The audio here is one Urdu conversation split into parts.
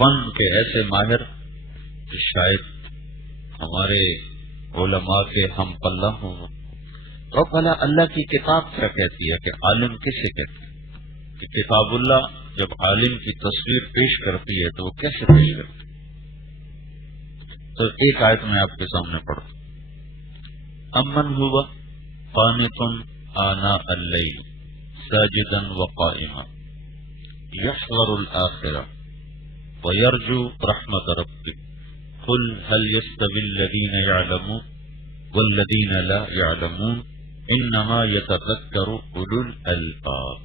فن کے ایسے ماہر کہ شاید ہمارے علماء کے ہم پلہ ہوں. تو بھلا اللہ کی کتاب کیا کہتی ہے کہ عالم کسے کہتے ہیں کہ کتاب اللہ جب عالم کی تصویر پیش کرتی ہے تو وہ کیسے پیش کرتی ہے؟ تو ایک آیت میں آپ کے سامنے پڑھوں. امن ہوا قانت آناء اللیل ساجدا وقائما یحذر الآخرہ ویرجو رحمت ربہ قل هل يستوي الذين يعلمون والذين لا يعلمون انما يتذكر اولو الالباب.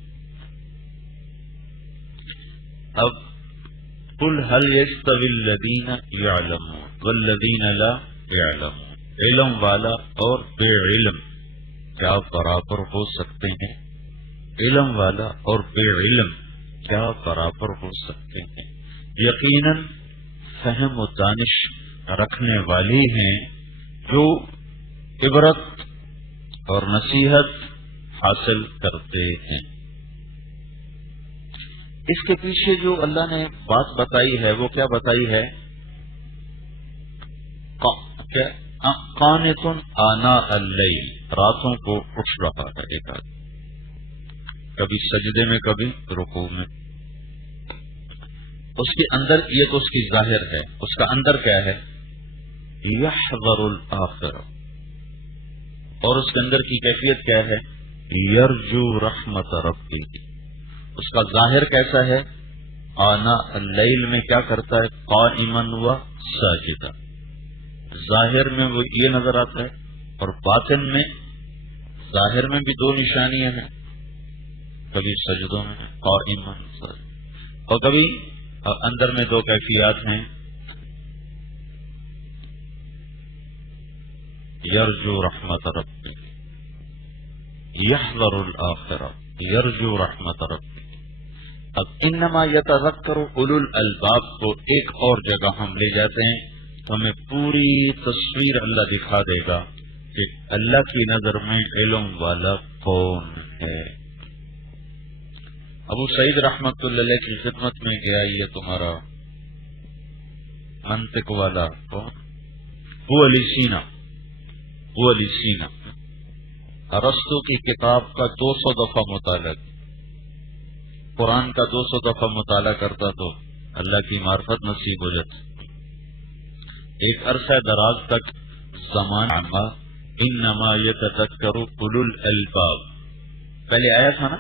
اب قل هل يستوي الذين يعلمون والذين لا يعلمون، علم والا اور بے علم کیا برابر ہو سکتے ہیں؟ علم والا اور بے علم کیا برابر ہو سکتے ہیں؟ یقیناً فہم و دانش رکھنے والی ہیں جو عبرت اور نصیحت حاصل کرتے ہیں. اس کے پیچھے جو اللہ نے بات بتائی ہے وہ کیا بتائی ہے؟ قانت آناء اللیل، راتوں کو اٹھ رہا ہے ایک آدمی، کبھی سجدے میں کبھی رکوع میں. اس کے اندر یہ تو اس کی ظاہر ہے، اس کا اندر کیا ہے؟ یحذر الآخرہ. اور اس کے اندر کی کیفیت کیا ہے؟ یرجو رحمت ربہ. اس کا ظاہر کیسا ہے؟ آناء اللیل میں کیا کرتا ہے؟ قائما و ساجدا. ظاہر میں وہ یہ نظر آتا ہے اور باطن میں، ظاہر میں بھی دو نشانیاں ہیں، کبھی سجدوں میں قائما اور کبھی اندر میں دو کیفیات ہیں، یرجو رحمت ربہ یحذر الآخرہ یرجو رحمت ربہ. اب انما یتذکر اولو الالباب کو ایک اور جگہ ہم لے جاتے ہیں تو ہمیں پوری تصویر اللہ دکھا دے گا کہ اللہ کی نظر میں علم والا کون ہے. ابو سعید رحمت اللہ علیہ کی خدمت میں گیا یہ تمہارا منطق والا کون؟ وہ علی سینا ارسطو کی کتاب کا 200 دفعہ مطالعہ، قرآن کا 200 دفعہ مطالعہ کرتا تو اللہ کی معرفت نصیب ہو جاتی. ایک عرصہ دراز تک زمان عما انما یتذکر اولو الالباب، پہلے آیا تھا نا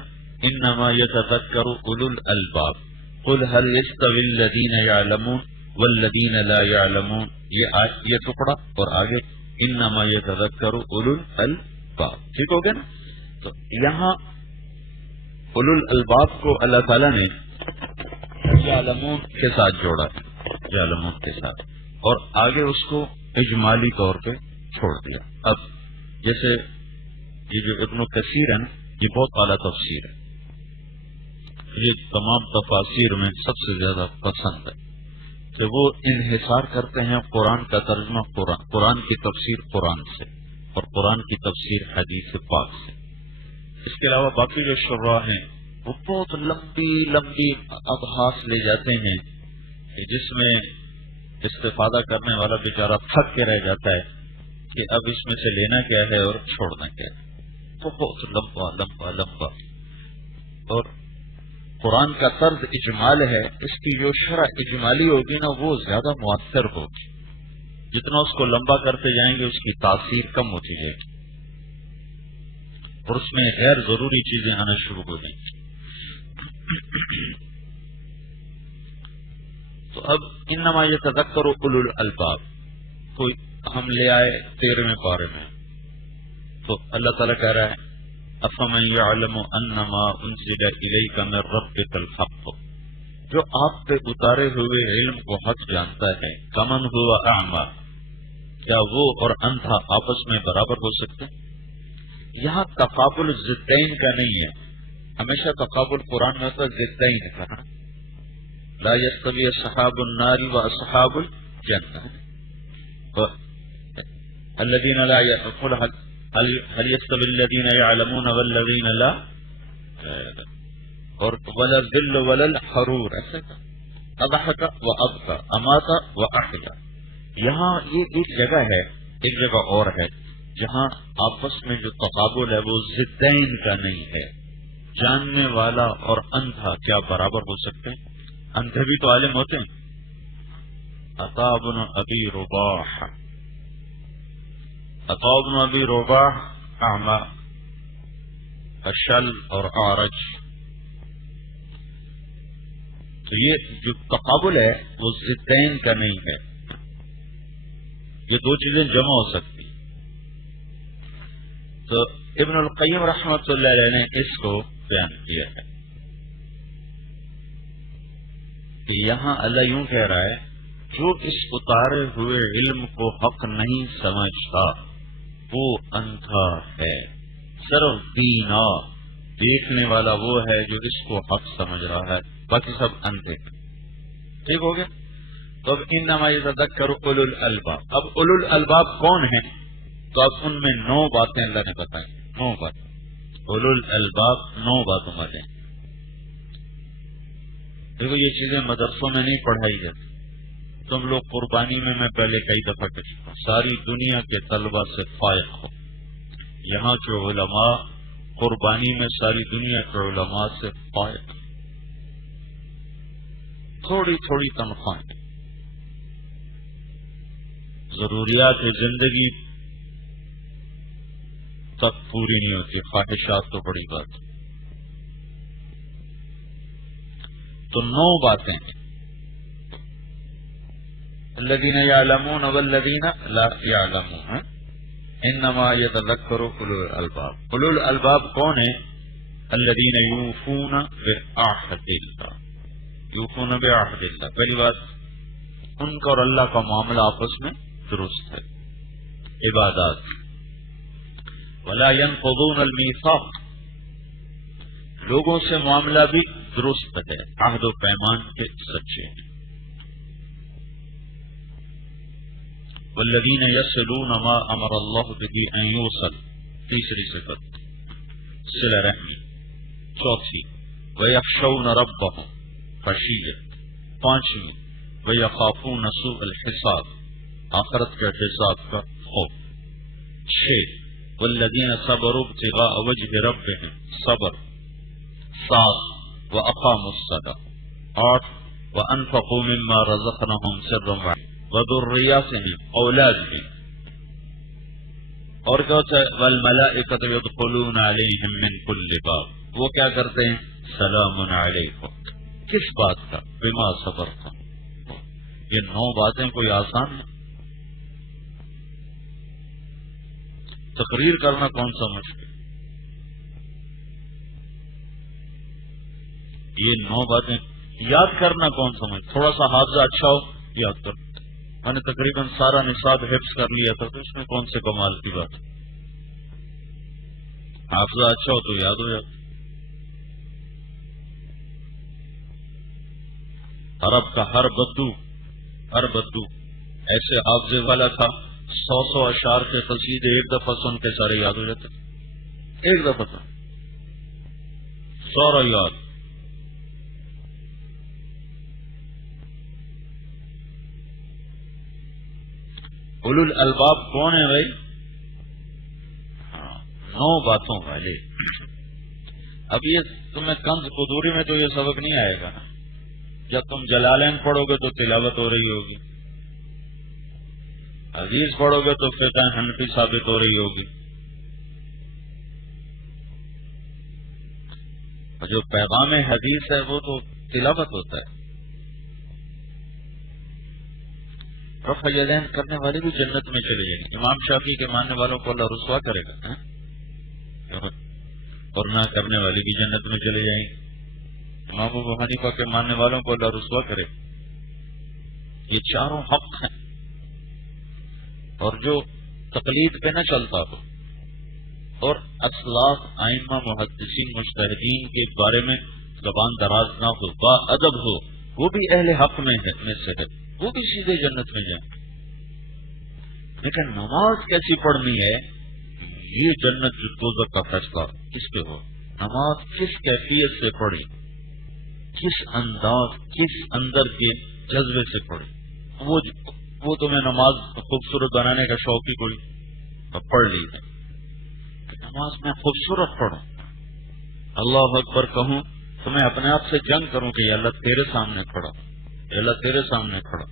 انما یتذکر اولو الالباب قل هل يستوي الذين يعلمون والذين لا يعلمون، یہ ٹکڑا اور آگے انما یتذکر اولو الالباب. ٹھیک ہو گیا نا؟ تو یہاں اولو الالباب کو اللہ تعالیٰ نے یعلمون کے ساتھ جوڑا، یعلمون کے ساتھ، اور آگے اس کو اجمالی طور پہ چھوڑ دیا. اب جیسے یہ جو ابن کثیر ہے نا، یہ بہت اعلیٰ تفسیر ہے، یہ تمام تفاسیر میں سب سے زیادہ پسند ہے کہ وہ انحصار کرتے ہیں قرآن کا ترجمہ قرآن کی تفسیر قرآن سے اور قرآن کی تفسیر حدیث پاک سے. اس کے علاوہ باقی جو شرح ہیں وہ بہت لمبی ابحاث لے جاتے ہیں کہ جس میں استفادہ کرنے والا بیچارہ تھک کے رہ جاتا ہے کہ اب اس میں سے لینا کیا ہے اور چھوڑنا کیا ہے. بہت لمبا اور قرآن کا طرز اجمال ہے، اس کی جو شرح اجمالی ہوگی نا وہ زیادہ مؤثر ہوگی. جتنا اس کو لمبا کرتے جائیں گے اس کی تاثیر کم ہوتی جائے گی اور اس میں غیر ضروری چیزیں آنا شروع ہو جائیں گی. تو اب انما یتذکر اولو الالباب کوئی ہم لے آئے 13ویں پارے میں، تو اللہ تعالیٰ کہہ رہا ہے افمن یعلم انما انزل الیک من ربک الحق، جو آپ پہ اتارے ہوئے علم کو حق جانتا ہے، کمن ہوا اعمی، کیا وہ اور اندھا آپس میں برابر ہو سکتے؟ یہاں تقابل ضدین کا نہیں ہے، ہمیشہ تقابل قرآن میں ہوتا ہے ضدین کا، لا یستوی اصحاب النار و اصحاب الجنہ، الذین لا یقول هل يستوي الذين يعلمون والذين لا، اور ولا الذل ولا الحرور، ایسا اضحک و ابکا، امات و احیا. یہاں یہ ایک جگہ ہے، ایک جگہ اور ہے جہاں آپس میں جو تقابل ہے وہ ضدین کا نہیں ہے. جاننے والا اور اندھا کیا برابر ہو سکتے ہیں؟ اندھے بھی تو عالم ہوتے ہیں. عطاء بن ابی رباح، عطاء بن ابی رباح اعمی، اشل اور اعرج. تو یہ جو تقابل ہے وہ ضدین کا نہیں ہے، یہ دو چیزیں جمع ہو سکتی. تو ابن القیم رحمۃ اللہ علیہ نے اس کو بیان کیا ہے کہ یہاں اللہ یوں کہہ رہا ہے جو اس اتارے ہوئے علم کو حق نہیں سمجھتا وہ اندھا ہے. صرف بینا دیکھنے والا وہ ہے جو اس کو حق سمجھ رہا ہے، باقی سب اندھے. ٹھیک ہو گیا؟ تو اب انما یتذکر اولو الالباب. اب اولو الالباب کون ہیں؟ تو اب ان میں 9 باتیں اللہ نے بتائیں. 9 باتیں. اولو الالباب 9 باتوں والے ہیں. دیکھو یہ چیزیں مدرسوں میں نہیں پڑھائی جاتی. تم لوگ قربانی میں پہلے کئی دفعہ کر چکا ہوں، ساری دنیا کے طلبہ سے فائق ہو. یہاں کے علماء قربانی میں ساری دنیا کے علماء سے فائق. تھوڑی تھوڑی تنخواہیں، ضروریات زندگی تک پوری نہیں ہوتی، خواہشات تو بڑی بات. تو 9 باتیں ہیں. الذین یعلمون والذین لا یعلمون انما یتذکر اولو الالباب. اولو الالباب کون ہیں؟ الذین یوفون بعہد اللہ. یوفون بعہد اللہ، پہلی بات ان کا اور اللہ کا معاملہ آپس میں درست ہے، عبادات. ولا ينقضون المیثاق، لوگوں سے معاملہ بھی درست ہے، عہد و پیمان کے سچے ہیں. والذین یصلون ما امر اللہ به ان یوصل، تیسری صفت صلہ رحمی. چوتھی ویخشون ربهم خشیت. پانچویں ویخافون سوء الحساب، آخرت کے حساب کا خوف. 6 والذین صبروا ابتغاء وجه ربهم، صبر. 7 واقاموا الصلاة. 8 وانفقوا مما رزقناهم سرا وذریاتهم، اولادهم. اور کیا ہوتا ہے؟ والملائکۃ یدخلون علیہم من کل باب، وہ کیا کرتے ہیں؟ سلام علیکم. کس بات کا؟ بما صبرتم. یہ 9 باتیں کوئی آسان ہے؟ تقریر کرنا کون سا مشکل؟ یہ 9 باتیں یاد کرنا کون سا مشکل؟ تھوڑا سا حافظہ اچھا ہو یاد کر. میں نے تقریباً سارا نصاب حفظ کر لیا تھا، تو اس میں کون سے کمال کی بات؟ حافظہ اچھا ہو تو یاد ہو جاتا. عرب کا ہر بدو ایسے حافظے والا تھا، 100 اشعار کے قصیدے ایک دفعہ سن کے سارے یاد ہو جاتے. ایک دفعہ تھا سارا یاد. اولو الالباب کون ہے بھائی؟ 9 باتوں والے. اب یہ تمہیں کنز قدوری میں تو یہ سبق نہیں آئے گا نا. جب تم جلالین پڑھو گے تو تلاوت ہو رہی ہوگی، حدیث پڑھو گے تو فقہ حنفی ثابت ہو رہی ہوگی، اور جو پیغام حدیث ہے وہ تو تلاوت ہوتا ہے. رفع یدین کرنے والے بھی جنت میں چلے جائیں گے. امام شافعی کے ماننے والوں کو اللہ رسوا کرے گا، اور نہ کرنے والے بھی جنت میں چلے جائیں گے. امام ابو حنیفہ کے ماننے والوں کو اللہ رسوا کرے. یہ چاروں حق ہیں، اور جو تقلید پہ نہ چلتا ہو اور اسلاف ائمہ محدثین مجتہدین کے بارے میں زبان دراز نہ ہو، با ادب ہو، وہ بھی اہل حق میں سے ہے، وہ بھی سیدھے جنت میں جائیں. لیکن نماز کیسی پڑھنی ہے، یہ جنت دوزخ کا فیصلہ کس پہ ہو. نماز کس کیفیت سے پڑھی، کس انداز، کس اندر کے جذبے سے پڑھی. وہ تمہیں نماز خوبصورت بنانے کا شوق ہی کوئی پڑھ لی ہے کہ نماز میں خوبصورت پڑھوں، اللہ اکبر کہوں تو میں اپنے آپ سے جنگ کروں کہ یا اللہ تیرے سامنے کھڑا، یا اللہ تیرے سامنے کھڑا.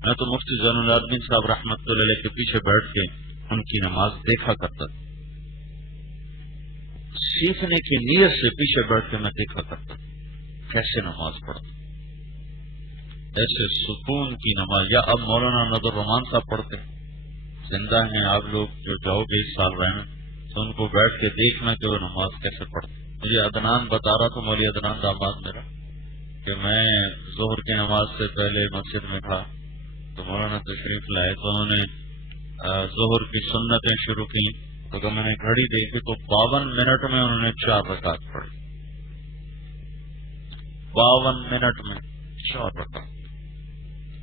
میں تو مفتی زین العابدین صاحب رحمۃ اللہ علیہ کے پیچھے بیٹھ کے ان کی نماز دیکھا کرتا تھا، سیکھنے کی نیت سے پیچھے بیٹھ کے میں دیکھا کرتا کیسے نماز پڑھتا، ایسے سکون کی نماز. یا اب مولانا نظر الرحمان صاحب پڑھتے زندہ ہیں، آپ لوگ جو جاؤ گے اس سال رہنا تو ان کو بیٹھ کے دیکھنا کہ وہ نماز کیسے پڑھتے. مجھے عدنان بتا رہا تھا، مولوی عدنان داماد میرا، کہ میں ظہر کی نماز سے پہلے مسجد میں تھا تو مولانا تشریف لائے تو انہوں نے ظہر کی سنتیں شروع کی تو جب میں نے گھڑی دیکھی تو 52 منٹ میں انہوں نے 4 رکعت پڑھی. 52 منٹ میں 4 رکعت.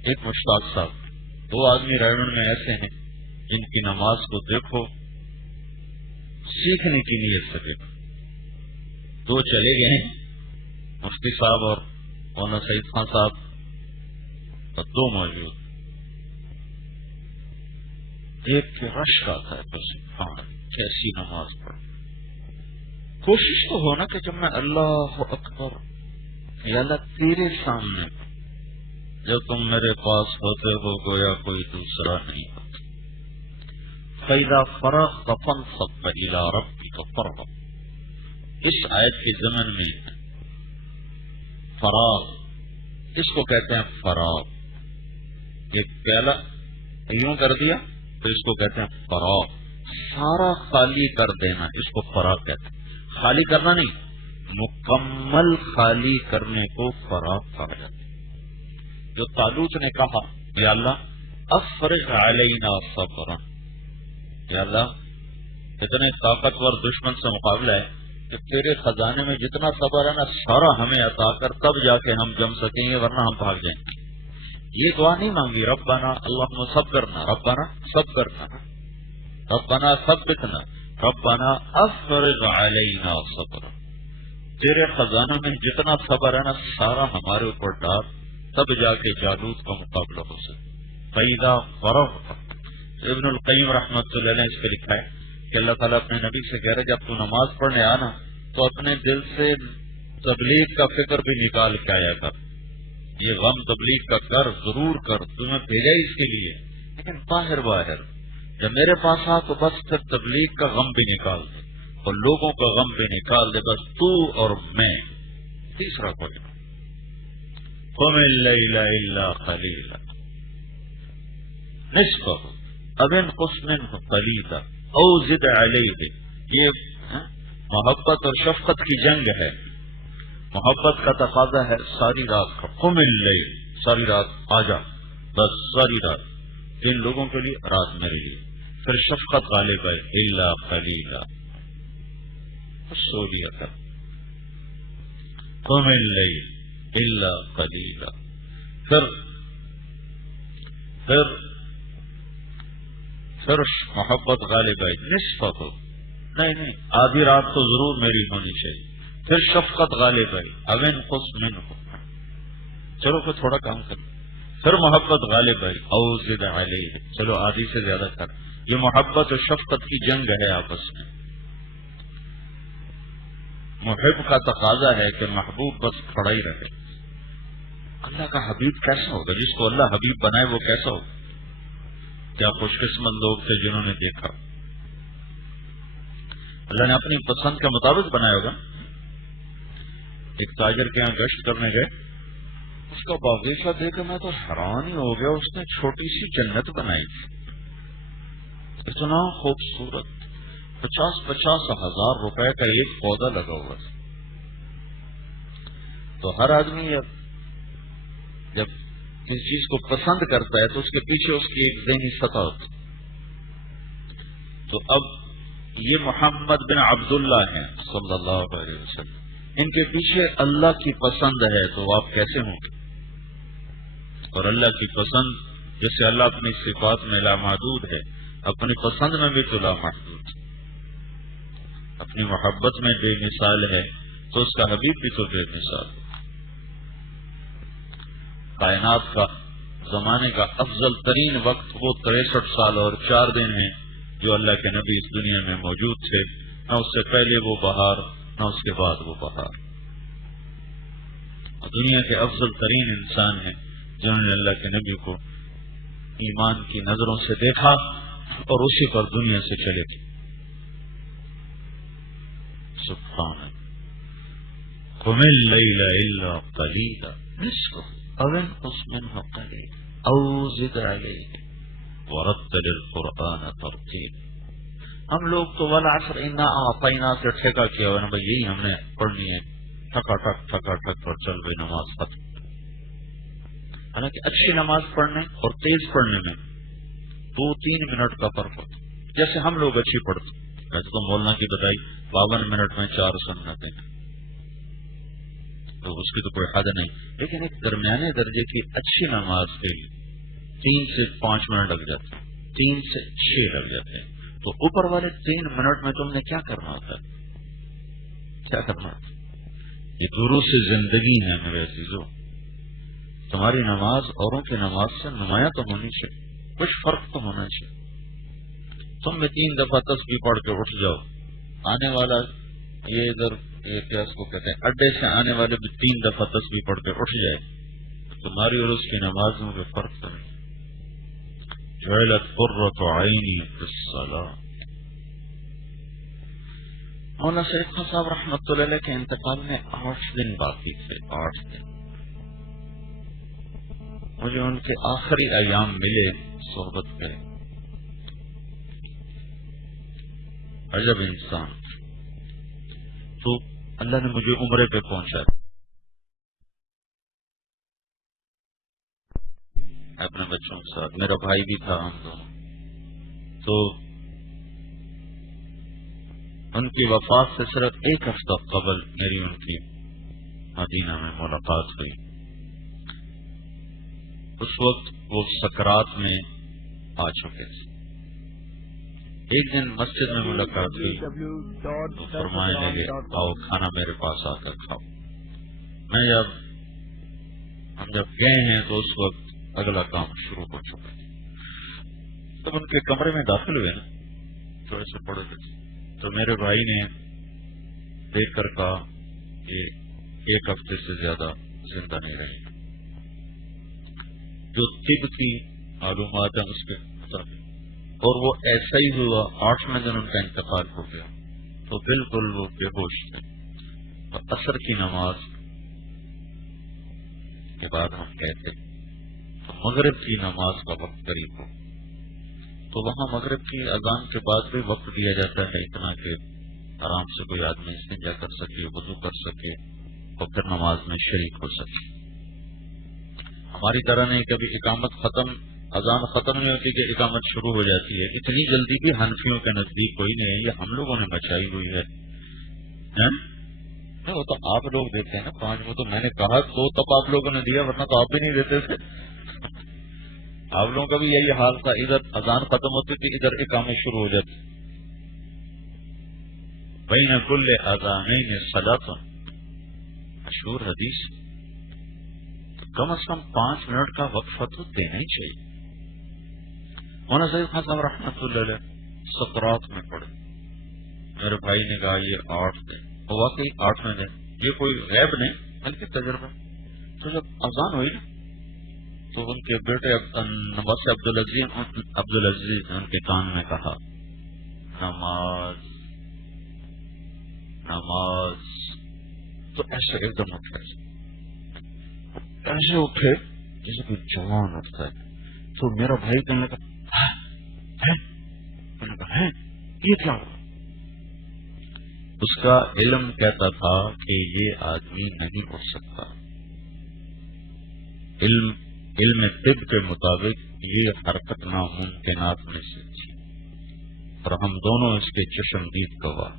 ایک مشتاق صاحب، 2 آدمی رائمنڈ میں ایسے ہیں جن کی نماز کو دیکھو سیکھنے کی نیت سے دیکھو. 2 چلے گئے ہیں، مفتی صاحب اور مولانا سعید خان صاحب، اور 2 موجود. ایک کے رشک آتا ہے بس ہاں کیسی نماز پڑھ. کوشش تو ہونا کہ جب میں اللہ اکبر یا اللہ تیرے سامنے، جب تم میرے پاس ہوتے ہو گویا کوئی دوسرا نہیں ہوتا. فَإِذَا فَرَغْتَ فَانصَبْ إِلَىٰ رَبِّكَ فَارْغَب. اس آیت کے ضمن میں فراغ، اس کو کہتے ہیں فراغ. ایک پیالہ یوں کر دیا تو اس کو کہتے ہیں فراغ. سارا خالی کر دینا اس کو فراغ کہتے ہیں. خالی کرنا نہیں، مکمل خالی کرنے کو فراغ کہا جاتا ہے. جو طالوت نے کہا یا اللہ افرغ علینا صبرا، یا اللہ اتنے طاقتور دشمن سے مقابلہ ہے کہ تیرے خزانے میں جتنا صبر ہے نا سارا ہمیں عطا کر، تب جا کے ہم جم سکیں گے ورنہ ہم بھاگ جائیں گے. یہ دعا نہیں مانگی ربنا اللہم صبرنا، ربنا صبرنا، ربنا ثبتنا، ربنا افرغ علینا صبرا. تیرے خزانوں میں جتنا صبر ہے نا سارا ہمارے اوپر ڈال، تب جا کے جالوت کا مقابلہ ہو سکے. فَإِذَا فَرَغْتَ. ابن القیم رحمۃ اللہ علیہ اس پہ لکھا ہے کہ اللہ تعالیٰ اپنے نبی سے کہہ رہے جب تو نماز پڑھنے آنا تو اپنے دل سے تبلیغ کا فکر بھی نکال کے آیا کر. یہ غم تبلیغ کا کر، ضرور کر، تمہیں بھیجا اس کے لیے، لیکن باہر جب میرے پاس آ تو بس پھر تبلیغ کا غم بھی نکال دے اور لوگوں کا غم بھی نکال دے، بس تو اور میں، تیسرا کوئی نہیں. قم اللیل الا قلیلا نصفہ او انقص منہ قلیلا او زد علیہ. یہ محبت اور شفقت کی جنگ ہے. محبت کا تقاضا ہے ساری رات کا، قم اللیل، ساری رات آ جا، بس ساری رات. جن لوگوں کے لیے رات میرے لیے. پھر شفقت غالب ہے الا قلیلا، سو لیا کر. قم اللیل الا قلیلا. پھر محبت غالب ہے نصف کو، نہیں آدھی رات تو ضرور میری ہونی چاہیے. پھر شفقت غالب ہے او انقص منہ، چلو پھر تھوڑا کام کر. پھر محبت غالب ہے او زد علیہ، چلو آدھی سے زیادہ کر. یہ محبت اور شفقت کی جنگ ہے آپس میں. محب کا تقاضا ہے کہ محبوب بس کھڑا ہی رہے. اللہ کا حبیب کیسا ہوگا؟ جس کو اللہ حبیب بنائے وہ کیسا ہوگا؟ کیا خوش قسمت لوگ تھے جنہوں نے دیکھا. اللہ نے اپنی پسند کے مطابق بنایا ہوگا. ایک تاجر کے یہاں گشت کرنے گئے، اس کا باغیچہ دیکھ کے میں تو حیران ہی ہو گیا. اس نے چھوٹی سی جنت بنائی تھی، اتنا خوبصورت، 50 ہزار روپے کا ایک پودا لگا ہوا تھا. تو ہر آدمی جب کسی چیز کو پسند کرتا ہے تو اس کے پیچھے اس کی ایک ذہنی سطح ہوتی. تو اب یہ محمد بن عبداللہ ہیں صلی اللہ علیہ وسلم، ان کے پیچھے اللہ کی پسند ہے تو آپ کیسے ہوں گے؟ اور اللہ کی پسند، جیسے اللہ اپنی صفات میں لامحدود ہے، اپنی پسند میں بھی تو لامحدود ہے. اپنی محبت میں بے مثال ہے تو اس کا حبیب بھی تو بے مثال ہے. کائنات کا زمانے کا افضل ترین وقت وہ 63 سال اور 4 دن ہیں جو اللہ کے نبی اس دنیا میں موجود تھے، نہ اس سے پہلے وہ بہار نہ اس کے بعد وہ بہار۔ دنیا کے افضل ترین انسان ہیں جنہوں نے اللہ کے نبی کو ایمان کی نظروں سے دیکھا اور اسی پر دنیا سے چلے گئے۔ سبحان اللہ۔ قم اللیل الا قلیلا نصفه او انقص منه قلیلا او زد علیہ ورتل القرآن ترتیلا۔ ہم لوگ تو والعصر انا اعطیناک سے ٹھیکہ کیا ہوا نا بھائی، یہی ہم نے پڑھنی ہے، ٹھکا ٹھک اور چل گئی نماز ختم۔ حالانکہ اچھی نماز پڑھنے اور تیز پڑھنے میں 2-3 منٹ کا فرق ہوتا، جیسے ہم لوگ اچھی پڑھتے، ویسے تو مولانا کی بتائی 52 منٹ میں 4 سنتیں ہیں، تو اس کی تو کوئی حد نہیں، لیکن ایک درمیانے درجے کی اچھی نماز کے لیے 3 سے 5 منٹ لگ جاتے ہیں، 3 سے 6 لگ جاتے ہیں۔ تو اوپر والے 3 منٹ میں تم نے کیا کرنا ہوتا ہے؟ کیا کرنا ہوتا ہے؟ یہ دروس سے زندگی ہے میرے عزیزو۔ تمہاری نماز اوروں کی نماز سے نمایاں تو ہونی چاہیے، کچھ فرق تو ہونا چاہیے۔ تم میں 3 دفعہ تسبیح پڑھ کے اٹھ جاؤ، آنے والا یہ ادھر یہ کیا اس کو کہتے ہیں اڈے سے آنے والے بھی 3 دفعہ تسبیح پڑھ کے اٹھ جائے، تمہاری اور اس کی نمازوں میں فرق تو نہیں۔ جعلت قرۃ عینی فی الصلاۃ۔ مولانا شیخ صاحب رحمۃ اللہ علیہ کے انتقال میں 8 دن باقی تھے، 8 دن۔ مجھے ان کے آخری ایام ملے صحبت کے، عجب انسان۔ تو اللہ نے مجھے عمرے پہ پہنچا، اپنے بچوں کے ساتھ، میرا بھائی بھی تھا، ہم دونوں۔ تو ان کی وفات سے صرف 1 ہفتہ قبل میری ان کی مدینہ میں ملاقات ہوئی۔ اس وقت وہ سکرات میں آ چکے تھے۔ ایک دن مسجد میں ملاقات ہوئی تو فرمانے لگے آؤ کھانا میرے پاس آ کر کھاؤ۔ ہم جب گئے ہیں تو اس وقت اگلا کام شروع ہو چکا ہے۔ تب ان کے کمرے میں داخل ہوئے نا، تھوڑے سے پڑے تھے، تو میرے بھائی نے دیکھ کر کہا کہ 1 ہفتے سے زیادہ زندہ نہیں رہے، جو طب کی معلومات ہیں اس کے مطابق، اور وہ ایسا ہی ہوا۔ 8ویں دن ان کا انتقال ہو گیا تو بالکل وہ بے ہوش تھے۔ اور عصر کی نماز کے بعد ہم کہتے تو مغرب کی نماز کا وقت قریب ہو، تو وہاں مغرب کی اذان کے بعد بھی وقت دیا جاتا ہے اتنا کہ آرام سے کوئی آدمی استنجا کر سکے، وضو کر سکے اور پھر نماز میں شریک ہو سکے۔ ہماری طرح نہیں کبھی اقامت ختم، اذان ختم نہیں ہوتی کہ اقامت شروع ہو جاتی ہے۔ اتنی جلدی بھی حنفیوں کے نزدیک کوئی نہیں ہے، یہ ہم لوگوں نے مچائی ہوئی ہے۔ وہ تو آپ لوگ دیتے ہیں نا 5، وہ تو میں نے کہا تو تب آپ لوگوں نے دیا، ورنہ تو آپ بھی نہیں دیتے تھے۔ آپ لوگوں کا بھی یہی حال تھا، ادھر اذان ختم ہوتی تھی، ادھر اقامت شروع ہو جاتی۔ بین کل اذانین صلاۃ، مشہور حدیث، کم از کم 5 منٹ کا وقفہ تو دینا ہی چاہیے۔ مولانا سید خان صاحب رحمۃ اللہ علیہ سکرات میں پڑے، میرے بھائی نے کہا یہ 8 دن، اور واقعی 8ویں دن، یہ کوئی غیب نہیں بلکہ تجربہ۔ تو جب اذان ہوئی تو ان کے بیٹے نواز عبدالعزیز نے ان کے کان میں کہا نماز نماز، تو ایسے ایک دم اٹھے، ایسے اٹھے جیسے کوئی جوان اٹھتا ہے۔ تو میرا بھائی کہنے لگا یہ کیا ہوا؟ اس کا علم کہتا تھا کہ یہ آدمی نہیں اٹھ سکتا۔ علم طب کے مطابق یہ حرکت ناممکنات میں سے تھی، اور ہم دونوں اس کے چشمدید گواہ۔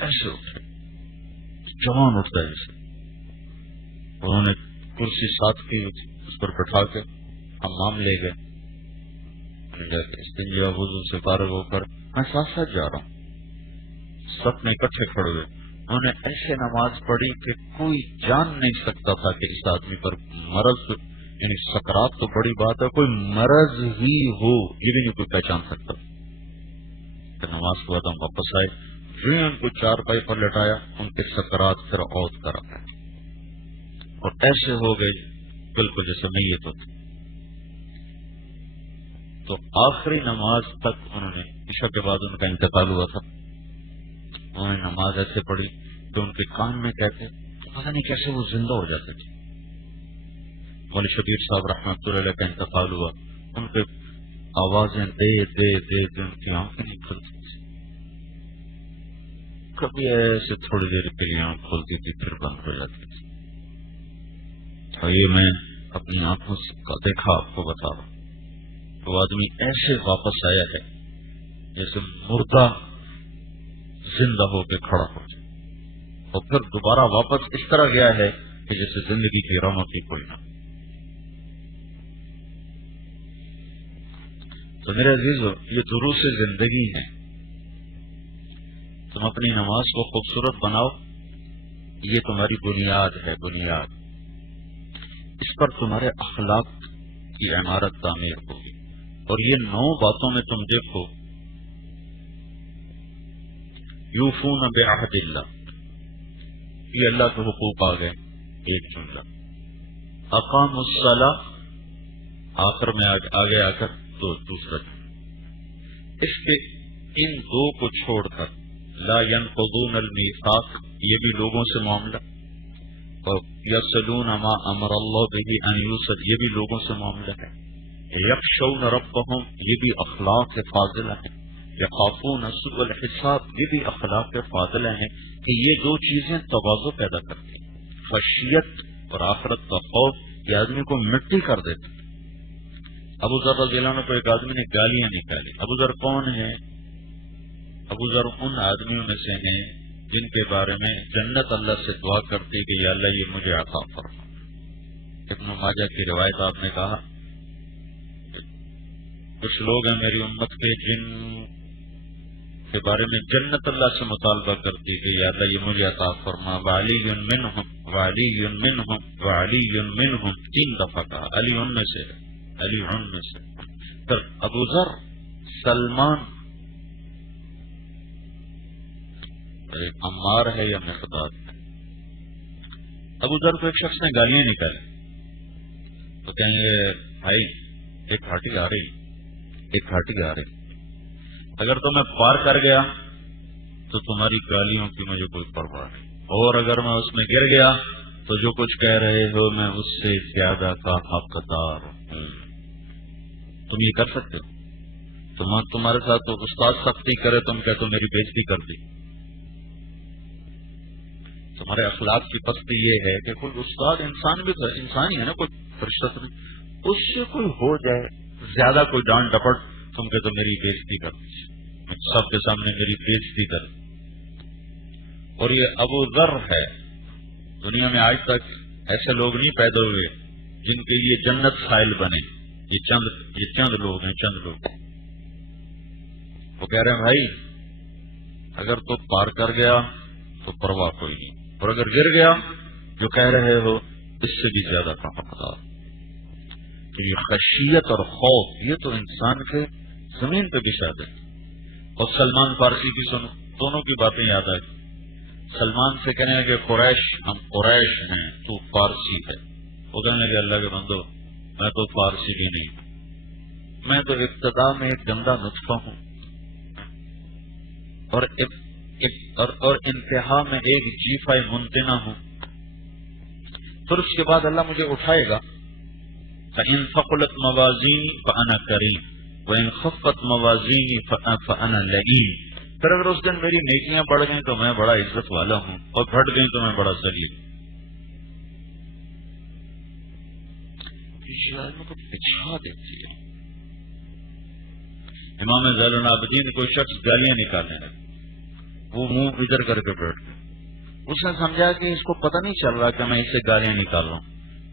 ایسے اٹھے، جوان اٹھتا ہے جیسے۔ انہوں نے کرسی ساتھ کی، اس پر بٹھا کے حمام لے گئے، جا کے استنجا وضو سے فارغ ہو کر میں ساتھ ساتھ جا رہا ہوں، سب میں اکٹھے کھڑے ہوئے، انہوں نے ایسے نماز پڑھی کہ کوئی جان نہیں سکتا تھا کہ اس آدمی پر مرض، یعنی سکرات تو بڑی بات ہے، کوئی مرض ہی ہو یہ بھی نہیں کوئی پہچان سکتا. کہ نماز کے بعد ہم واپس آئے، جو ان کو چار پائی پر لٹایا، ان کے سکرات پھر عود کرا اور ایسے ہو گئے بالکل جیسے میت ہوتے. تو آخری نماز تک انہوں نے، عشاء کے بعد ان کا انتقال ہوا تھا، انہوں نے نماز ایسے پڑھی کہ ان کے کان میں کہتے پتہ نہیں کیسے وہ زندہ ہو جاتے تھے. مولوی شبیر صاحب رحمۃ اللہ علیہ کا انتقال ہوا، ان کے آوازیں دے دے دے دے ان کی آنکھیں نہیں کھلتی تھی، کبھی ایسے تھوڑی دیر کے لیے آنکھ کھلتی تھی پھر بند ہو جاتی تھی. اور یہ میں اپنی آنکھوں سے دیکھا، آپ کو بتا رہا ہوں. تو آدمی ایسے واپس آیا ہے جیسے مردہ زندہ ہو کے کھڑا ہو جائے، اور پھر دوبارہ واپس اس طرح گیا ہے کہ جیسے زندگی کی رونق ہی کوئی نہ. تو میرے عزیزو، یہ دروس زندگی ہے. تم اپنی نماز کو خوبصورت بناؤ، یہ تمہاری بنیاد ہے، بنیاد. اس پر تمہارے اخلاق کی عمارت تعمیر ہوگی. اور یہ 9 باتوں میں تم دیکھو، یوفون بعہد اللہ، یہ اللہ کے حقوق آ گئے. ایک جملہ اقام الصلاۃ، آخر میں آگے آ کر تو دوسرا جملہ. اس کے ان 2 کو چھوڑ کر لا ينقضون المیثاق، یہ بھی لوگوں سے معاملہ، اور یصلون ما امر اللہ به ان یوصل، یہ بھی لوگوں سے معاملہ ہے. یخشون ربهم، یہ بھی اخلاق فاضلہ ہیں. یخافون سوء الحساب، یہ بھی اخلاق فاضلہ ہیں کہ یہ 2 چیزیں تواضع پیدا کرتی ہیں. خشیت اور آخرت کا خوف یہ آدمی کو مٹی کر دیتے. ابو ذر رضی اللہ عنہ کو ایک آدمی نے گالیاں نکالی. ابو ذر کون ہے؟ ابو ذر ان آدمیوں میں سے ہیں جن کے بارے میں جنت اللہ سے دعا کرتی کہ یا اللہ یہ مجھے عطا فرما. ابن ماجہ کی روایت آپ نے کہا کچھ لوگ ہیں میری امت کے جن کے بارے میں جنت اللہ سے مطالبہ کرتی کہ یا اللہ یہ مجھے عطا فرما. وعلی منہم وعلی منہم وعلی منہم، 3 دفعہ کہا. علی ان میں سے، علی ان میں سے. پھر ابو ذر، سلمان، عمار ہے یا مقداد ہے. ابو ذر کو ایک شخص نے گالیاں نکالی تو کہیں گے بھائی ایک گھاٹی آ رہی، ایک گھاٹی آ رہی، اگر تو میں پار کر گیا تو تمہاری گالیوں کی مجھے کوئی پرواہ نہیں، اور اگر میں اس میں گر گیا تو جو کچھ کہہ رہے ہو میں اس سے زیادہ کا حقدار ہوں. تم یہ کر سکتے ہو؟ تمہارے ساتھ تو استاد سختی کرے تم کہتے میری بےزتی کر دی. تمہارے اخلاق کی پستی یہ ہے کہ کوئی استاد انسان بھی تو انسان ہی ہے نا، کوئی فرشتہ نہیں، اس سے کوئی ہو جائے زیادہ کوئی ڈانٹ ڈپٹ، تم کہتے میری بےزتی کر دی، سب کے سامنے میری بےزتی کر. اور یہ ابو ذر ہے. دنیا میں آج تک ایسے لوگ نہیں پیدا ہوئے جن کے یہ جنت سائل بنے. یہ چند لوگ ہیں، چند لوگ. وہ کہہ رہے ہیں بھائی اگر تو پار کر گیا تو پرواہ کوئی نہیں، اور اگر گر گیا جو کہہ رہے ہو اس سے بھی زیادہ کا حقدار. کہ یہ خشیت اور خوف یہ تو انسان کے زمین پہ بچھا دے. اور سلمان فارسی کی سنو، دونوں کی باتیں یاد آئی. سلمان سے کہنے لگے قریش، ہم قریش ہیں، تو فارسی ہے. وہ کہنے لگے اللہ کے بندو میں تو فارسی بھی نہیں، میں تو ابتدا میں ایک گندا نطفہ ہوں اور انتہا میں ایک جیفہ منتنا ہوں. پھر اس کے بعد اللہ مجھے اٹھائے گا. فَإِن ثَقُلَتْ مَوَازِينِي فَأَنَا كَرِيمٌ وَإِن خَفَّتْ مَوَازِينِي فَأَنَا لَئِيمٌ. پھر اگر اس دن میری نیکیاں بڑھ گئیں تو میں بڑا عزت والا ہوں، اور گھٹ گئیں تو میں بڑا ذلیل. کو بچھا دیتی ہے. امام زین العابدین کوئی شخص گالیاں نکالنے لگا، وہ منہ ادھر کر کے بیٹھ گیا. اس نے سمجھا کہ اس کو پتہ نہیں چل رہا کہ میں اسے گالیاں نکال رہا ہوں،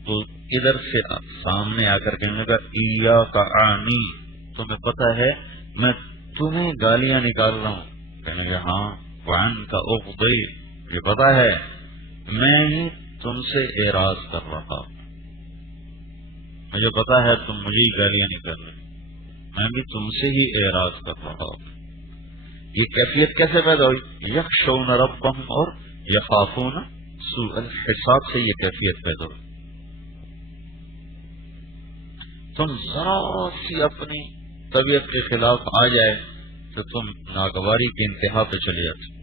تو ادھر سے سامنے آ کر کہنے لگا ایاک اعنی، تمہیں پتہ ہے میں تمہیں گالیاں نکال رہا ہوں. کہنے لگا ہاں. وعنک اغضی، مجھے پتا ہے میں ہی تم سے اعراض کر رہا ہوں، مجھے پتا ہے تم مجھے ہی گالیاں نہیں کر رہے، میں بھی تم سے ہی اعراض کر رہا ہوں۔ یہ کیفیت کیسے پیدا ہوئی؟ یخشون ربهم اور یخافون سوء الحساب سے یہ کیفیت پیدا ہوئی۔ تم ذرا سی اپنی طبیعت کے خلاف آ جائے تو تم ناگواری کی انتہا پہ چلے جاتے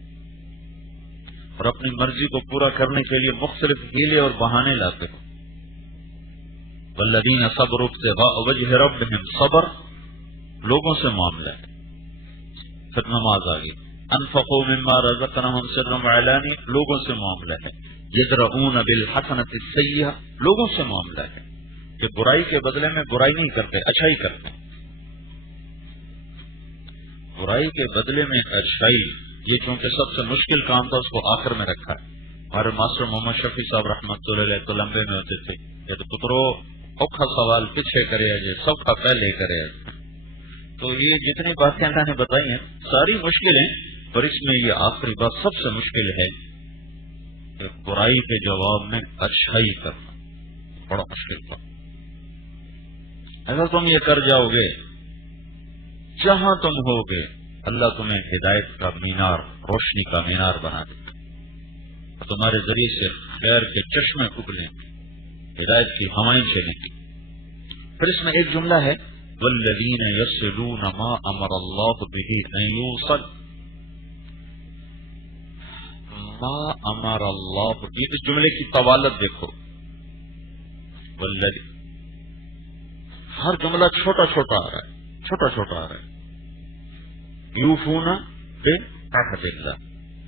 اور اپنی مرضی کو پورا کرنے کے لیے مختلف ہیلے اور بہانے لاتے ہو۔ والذین صبروا ابتغاء وجہ ربہم، صبر لوگوں سے معاملہ ہے۔ پھر نماز آ گئی، انفقوا مما رزقناہم سرا وعلانیہ، لوگوں سے معاملہ ہے۔ یدرؤون بالحسنۃ السیئۃ، لوگوں سے معاملہ ہے کہ برائی کے بدلے میں برائی نہیں کرتے، اچھائی کرتے ہیں۔ برائی کے بدلے میں اچھائی، یہ چونکہ سب سے مشکل کام تھا اس کو آخر میں رکھا ہے۔ ہمارے ماسٹر محمد شفیع صاحب رحمۃ اللہ علیہ تو لمبے میں ہوتے تھے، یہ تو پترو اوکھا سوال پیچھے کرے جے سب کا پہلے کرے۔ تو یہ جتنی باتیں اللہ نے بتائی ہیں ساری مشکل ہیں، پر اس میں یہ آخری بات سب سے مشکل ہے کہ برائی کے جواب میں اچھائی کرنا بڑا مشکل تھا۔ اگر تم یہ کر جاؤ گے، جہاں تم ہوگے اللہ تمہیں ہدایت کا مینار، روشنی کا مینار بنا دے گا اور تمہارے ذریعے سے خیر کے چشمے اگلیں گے، ہدایت کی ہوائیں چلیں گی۔ پھر اس میں ایک جملہ ہے والذین یصلون ما امر اللہ بہ ان یوصل، ما امر اللہ، یہ اس جملے کی طوالت دیکھو، والذین، ہر جملہ چھوٹا چھوٹا آ رہا ہے، چھوٹا چھوٹا آ رہا ہے۔ یوفون بعہد اللہ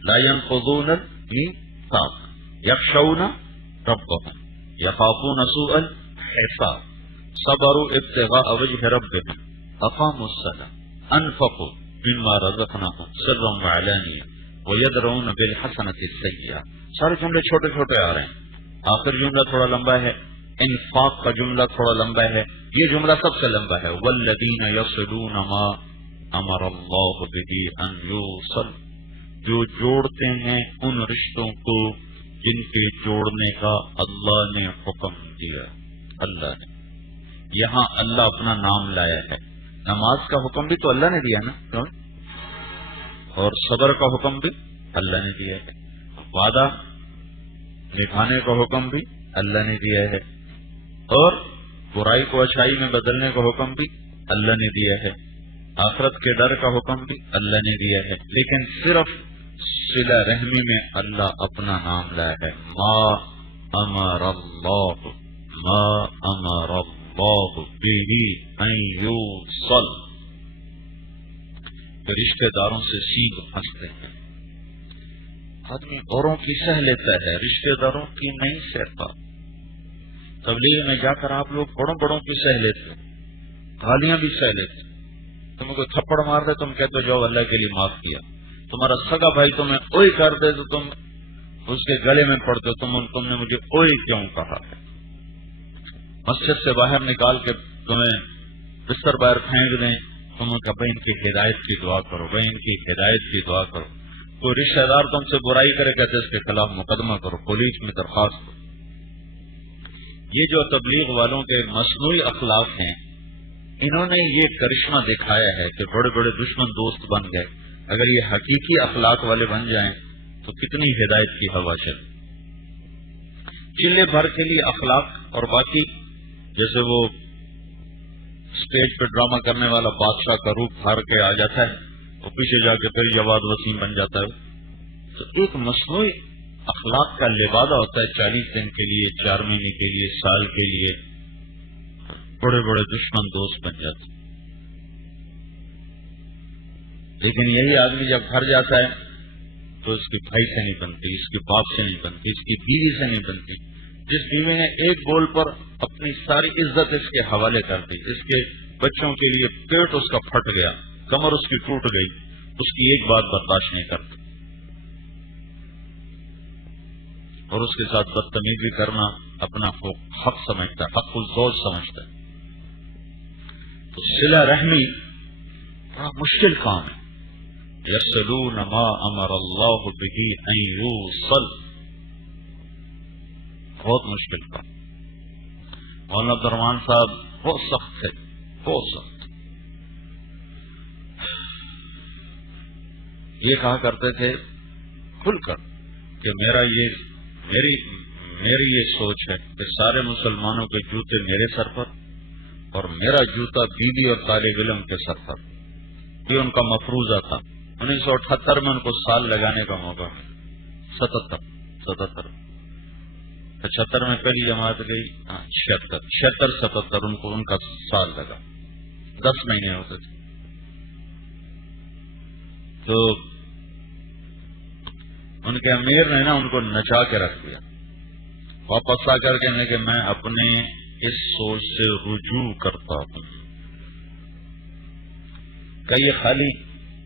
لا ينقضون الميثاق یخشون ربهم یخافون سوء الحساب صبروا ابتغاء وجہ ربهم اقاموا الصلاة انفقوا مما رزقناهم سرا وعلانیہ ویدرؤون بالحسنۃ السیئۃ۔ سارے جملے چھوٹے چھوٹے آ رہے ہیں، آخر جملہ تھوڑا لمبا ہے، انفاق کا جملہ تھوڑا لمبا ہے، یہ جملہ سب سے لمبا ہے والذین یصلون ما امر اللہ بہ ان یوصل، جو جوڑتے ہیں ان رشتوں کو جن کے جوڑنے کا اللہ نے حکم دیا۔ اللہ نے یہاں اللہ اپنا نام لایا ہے، نماز کا حکم بھی تو اللہ نے دیا نا، اور صبر کا حکم بھی اللہ نے دیا ہے، وعدہ نبھانے کا حکم بھی اللہ نے دیا ہے، اور برائی کو اچھائی میں بدلنے کا حکم بھی اللہ نے دیا ہے، آخرت کے ڈر کا حکم بھی اللہ نے دیا ہے، لیکن صرف صلہ رحمی میں اللہ اپنا نام لایا ہے۔ ما امر اللہ، ما امر اللہ بہ ان یوصل، کہ رشتہ داروں سے سیدھ پھنستے ہیں۔ آدمی اوروں کی سہ لیتا ہے، رشتہ داروں کی نہیں سہتا۔ تبلیغ میں جا کر آپ لوگ بڑوں بڑوں کی سہ لیتے، گالیاں بھی سہ لیتے، تم کو تھپڑ مار دے تم کہتے جاؤ اللہ کے لیے معاف کیا، تمہارا سگا بھائی تمہیں اوئی کر دے تو تم اس کے گلے میں پڑتے، تم نے مجھے اوئی کیوں کہا ہے۔ مسجد سے باہر نکال کے تمہیں بستر باہر پھینک دیں، تم کا بھائی ان کی ہدایت کی دعا کرو، بھائی ان کی ہدایت کی دعا کرو۔ کوئی رشتہ دار تم سے برائی کرے کہتے اس کے خلاف مقدمہ کرو، پولیس میں درخواست کرو۔ یہ جو تبلیغ والوں کے مصنوعی اخلاق ہیں، انہوں نے یہ کرشمہ دکھایا ہے کہ بڑے بڑے دشمن دوست بن گئے۔ اگر یہ حقیقی اخلاق والے بن جائیں تو کتنی ہدایت کی ہوا چلے۔ چلے بھر کے لیے اخلاق، اور باقی جیسے وہ اسٹیج پہ ڈرامہ کرنے والا بادشاہ کا روپ دھار کے آ جاتا ہے، وہ پیچھے جا کے پھر جواد وسیم بن جاتا ہے۔ تو ایک مصنوعی اخلاق کا لبادہ ہوتا ہے 40 دن کے لیے، 4 مہینے کے لیے، سال کے لیے، بڑے بڑے دشمن دوست بن جاتے۔ لیکن یہی آدمی جب گھر جاتا ہے تو اس کے بھائی سے نہیں بنتی، اس کے باپ سے نہیں بنتی، اس کی بیوی سے نہیں بنتی۔ جس بیوی نے ایک بول پر اپنی ساری عزت اس کے حوالے کر دی، اس کے بچوں کے لیے پیٹ اس کا پھٹ گیا، کمر اس کی ٹوٹ گئی، اس کی ایک بات برداشت نہیں کرتی، اور اس کے ساتھ بدتمیزی کرنا اپنا حق سمجھتا ہے، حق الزوج سمجھتا ہے۔ تو صلہ رحمی بڑا مشکل کام ہے، یصلون ما امر اللہ بہ ان یوصل، بہت مشکل تھا۔ مولانا عبد الرحمان صاحب بہت سخت تھے، بہت سخت۔ یہ کہا کرتے تھے کھل کر کہ میری یہ سوچ ہے کہ سارے مسلمانوں کے جوتے میرے سر پر اور میرا جوتا بیوی اور طالب علم کے سر پر۔ یہ ان کا مفروضہ تھا۔ 1978 میں ان کو سال لگانے کا موقع ملا، 77 75 میں پہلی جماعت گئی، 76 77 ان کا سال لگا، 10 مہینے ہوتے تھے۔ تو ان کے امیر نے نا ان کو نچا کے رکھ دیا، واپس آ کر کہنے کہ میں اپنے اس سوچ سے رجوع کرتا ہوں کہ یہ خالی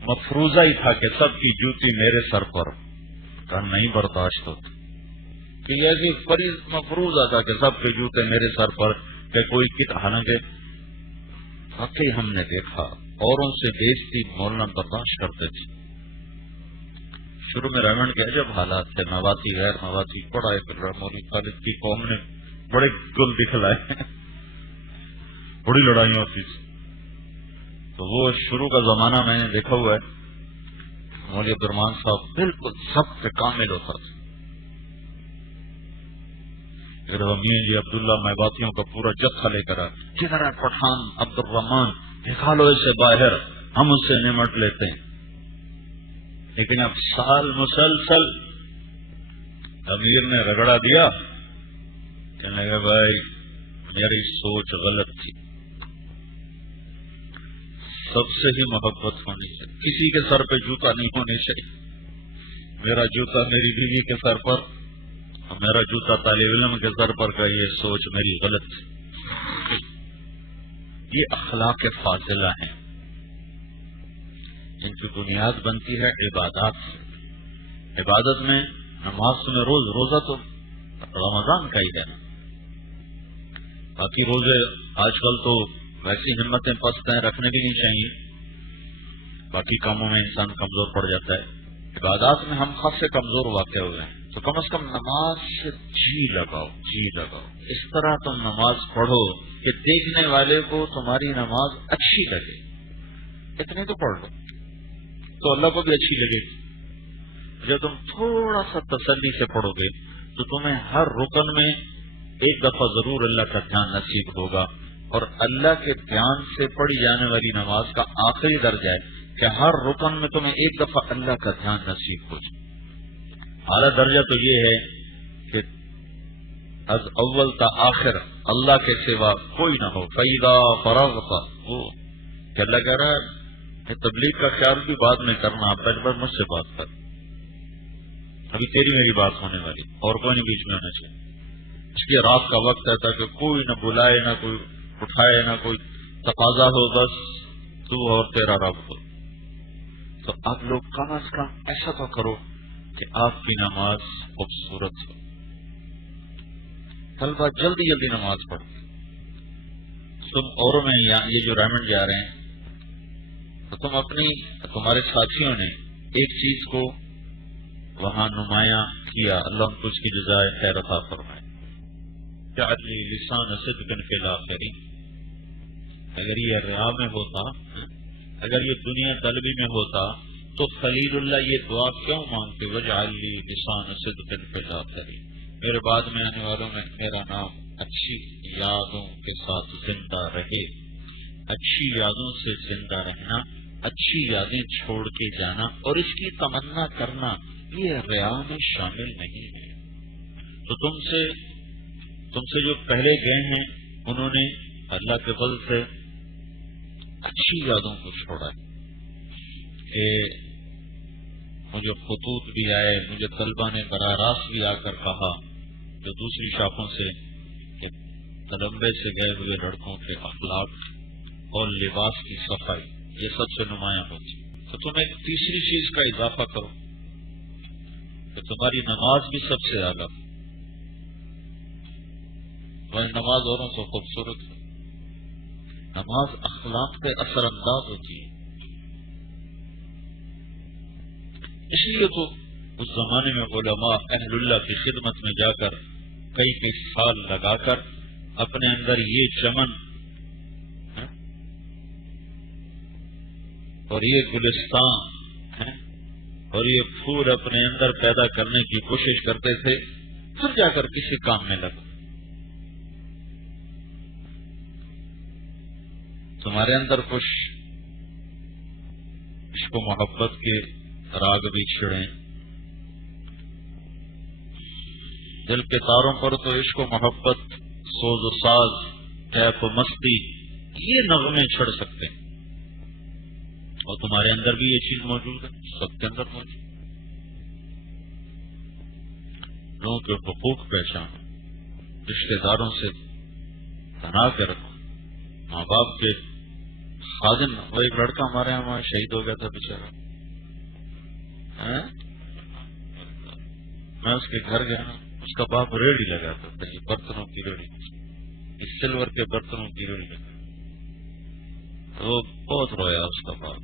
مفروضہ ہی تھا کہ سب کی جوتی میرے سر پر، کا نہیں برداشت ہوتا کہ ایسی فریض مفروضہ تھا کہ سب کے جوتے میرے سر پر، کہ کوئی حالانکہ واقعی ہم نے دیکھا اوروں سے بےعزتی مولانا برداشت کرتے تھے۔ شروع میں رائمنڈ کے عجب حالات تھے، مواتی غیر مواتی پڑا ہے، پھر مولوی خالد کی قوم نے بڑے گل دکھلائے، بڑی لڑائیاں ہوتی تھی۔ تو وہ شروع کا زمانہ میں نے دیکھا ہوا ہے، مولوی عبد الرحمان صاحب بالکل سب کے کامل ہوتا تھا۔ میاں جی عبداللہ میباتیوں کا پورا جتھا لے کر کدھر ہے پٹھان عبد الرحمان، نکالو اسے باہر، ہم اس سے نمٹ لیتے ہیں۔ لیکن اب سال مسلسل امیر نے رگڑا دیا، کہنے لگا بھائی میری سوچ غلط تھی، سب سے ہی محبت ہونی چاہیے، کسی کے سر پہ جوتا نہیں ہونی چاہیے، میرا جوتا میری بیوی کے سر پر، میرا جوتا طالب علم کے سر پر کا یہ سوچ میری غلط تھی۔ یہ اخلاق فاضلہ ہیں، ان کی بنیاد بنتی ہے عبادات سے۔ عبادت میں نماز میں روزہ تو رمضان کا ہی ہے نا، باقی روزے آج کل تو ویسی ہمتیں پست ہیں، رکھنے بھی نہیں چاہیے، باقی کاموں میں انسان کمزور پڑ جاتا ہے۔ عبادات میں ہم خاص سے کمزور واقع ہوئے ہیں، تو کم از کم نماز سے جی لگاؤ، اس طرح تم نماز پڑھو کہ دیکھنے والے کو تمہاری نماز اچھی لگے، اتنے تو پڑھ لو تو اللہ کو بھی اچھی لگے گی۔ جب تم تھوڑا سا تسلی سے پڑھو گے تو تمہیں ہر رکن میں ایک دفعہ ضرور اللہ کا دھیان نصیب ہوگا، اور اللہ کے دھیان سے پڑھی جانے والی نماز کا آخری درجہ ہے کہ ہر رکن میں تمہیں ایک دفعہ اللہ کا دھیان نصیب ہو جائے۔ اعلیٰ درجہ تو یہ ہے کہ از اول تا آخر اللہ کے سوا کوئی نہ ہو، فَإِذَا فَرَغْتَ، وہ کہ اللہ کہہ رہا ہے تبلیغ کا خیال بھی بعد میں کرنا، آپ پہلے بار مجھ سے بات کر، ابھی تیری میری بات ہونے والی، اور کوئی نہیں بیچ میں ہونا چاہیے۔ اس لیے رات کا وقت ہے تاکہ کوئی نہ بلائے، نہ کوئی اٹھائے، نہ کوئی تقاضا ہو، بس تو اور تیرا رب ہو۔ تو آپ لوگ کم از کم ایسا تو کرو کہ آپ کی نماز خوبصورت ہو۔ طلبہ جلدی نماز پڑھو، تم اوروں میں یہ جو رائمنڈ جا رہے ہیں تو تمہارے ساتھیوں نے ایک چیز کو وہاں نمایاں کیا، اللہ ان کو اس کی جزائے خیر عطا فرمائے۔ جعل لی لسان صدق فی الآخرین، اگر یہ ریا میں ہوتا، اگر یہ دنیا طلبی میں ہوتا تو خلیل اللہ یہ دعا کیوں مانگتے؟ وجعل لی لسان صدق فی الآخرین، میرے بعد میں آنے والوں میں میرا نام اچھی یادوں کے ساتھ زندہ رہے۔ اچھی یادوں سے زندہ رہنا، اچھی یادیں چھوڑ کے جانا اور اس کی تمنا کرنا یہ ریا میں شامل نہیں ہے۔ تو تم سے جو پہلے گئے ہیں انہوں نے اللہ کے فضل سے اچھی یادوں کو چھوڑا ہے کہ مجھے خطوط بھی آئے، مجھے طلبہ نے براہ راست بھی آ کر کہا جو دوسری شاخوں سے کہ تلمبے سے گئے ہوئے لڑکوں کے اخلاق اور لباس کی صفائی یہ سب سے نمایاں ہوتی۔ تو تم ایک تیسری چیز کا اضافہ کرو کہ تمہاری نماز بھی سب سے اعلیٰ، تمہاری نماز اوروں سے خوبصورت ہے۔ نماز اخلاق پہ اثر انداز ہوتی ہے۔ اس لیے تو اس زمانے میں علماء اہل اللہ کی خدمت میں جا کر کئی سال لگا کر اپنے اندر یہ چمن اور یہ گلستان اور یہ پھول اپنے اندر پیدا کرنے کی کوشش کرتے تھے، پھر جا کر کسی کام میں لگا۔ تمہارے اندر کچھ عشق و محبت کے راگ بھی چھڑیں، دل کے تاروں پر تو عشق و محبت، سوز و ساز، کیف و مستی، یہ نغمے چھڑ سکتے ہیں، اور تمہارے اندر بھی یہ چیز موجود ہے، سب کے اندر موجود۔ لوگوں کے حقوق پہچانو، رشتے داروں سے بنا کے رکھو، ماں باپ کے خادم۔ وہ ایک لڑکا ہمارے یہاں وہاں شہید ہو گیا تھا بیچارہ، میں اس کے گھر گیا نا، اس کا باپ ریڑھی لگاتا تھا، یہ برتنوں کی ریڑھی، اس سلور کے برتنوں کی ریڑھی لگا، وہ بہت رویا اس کا باپ،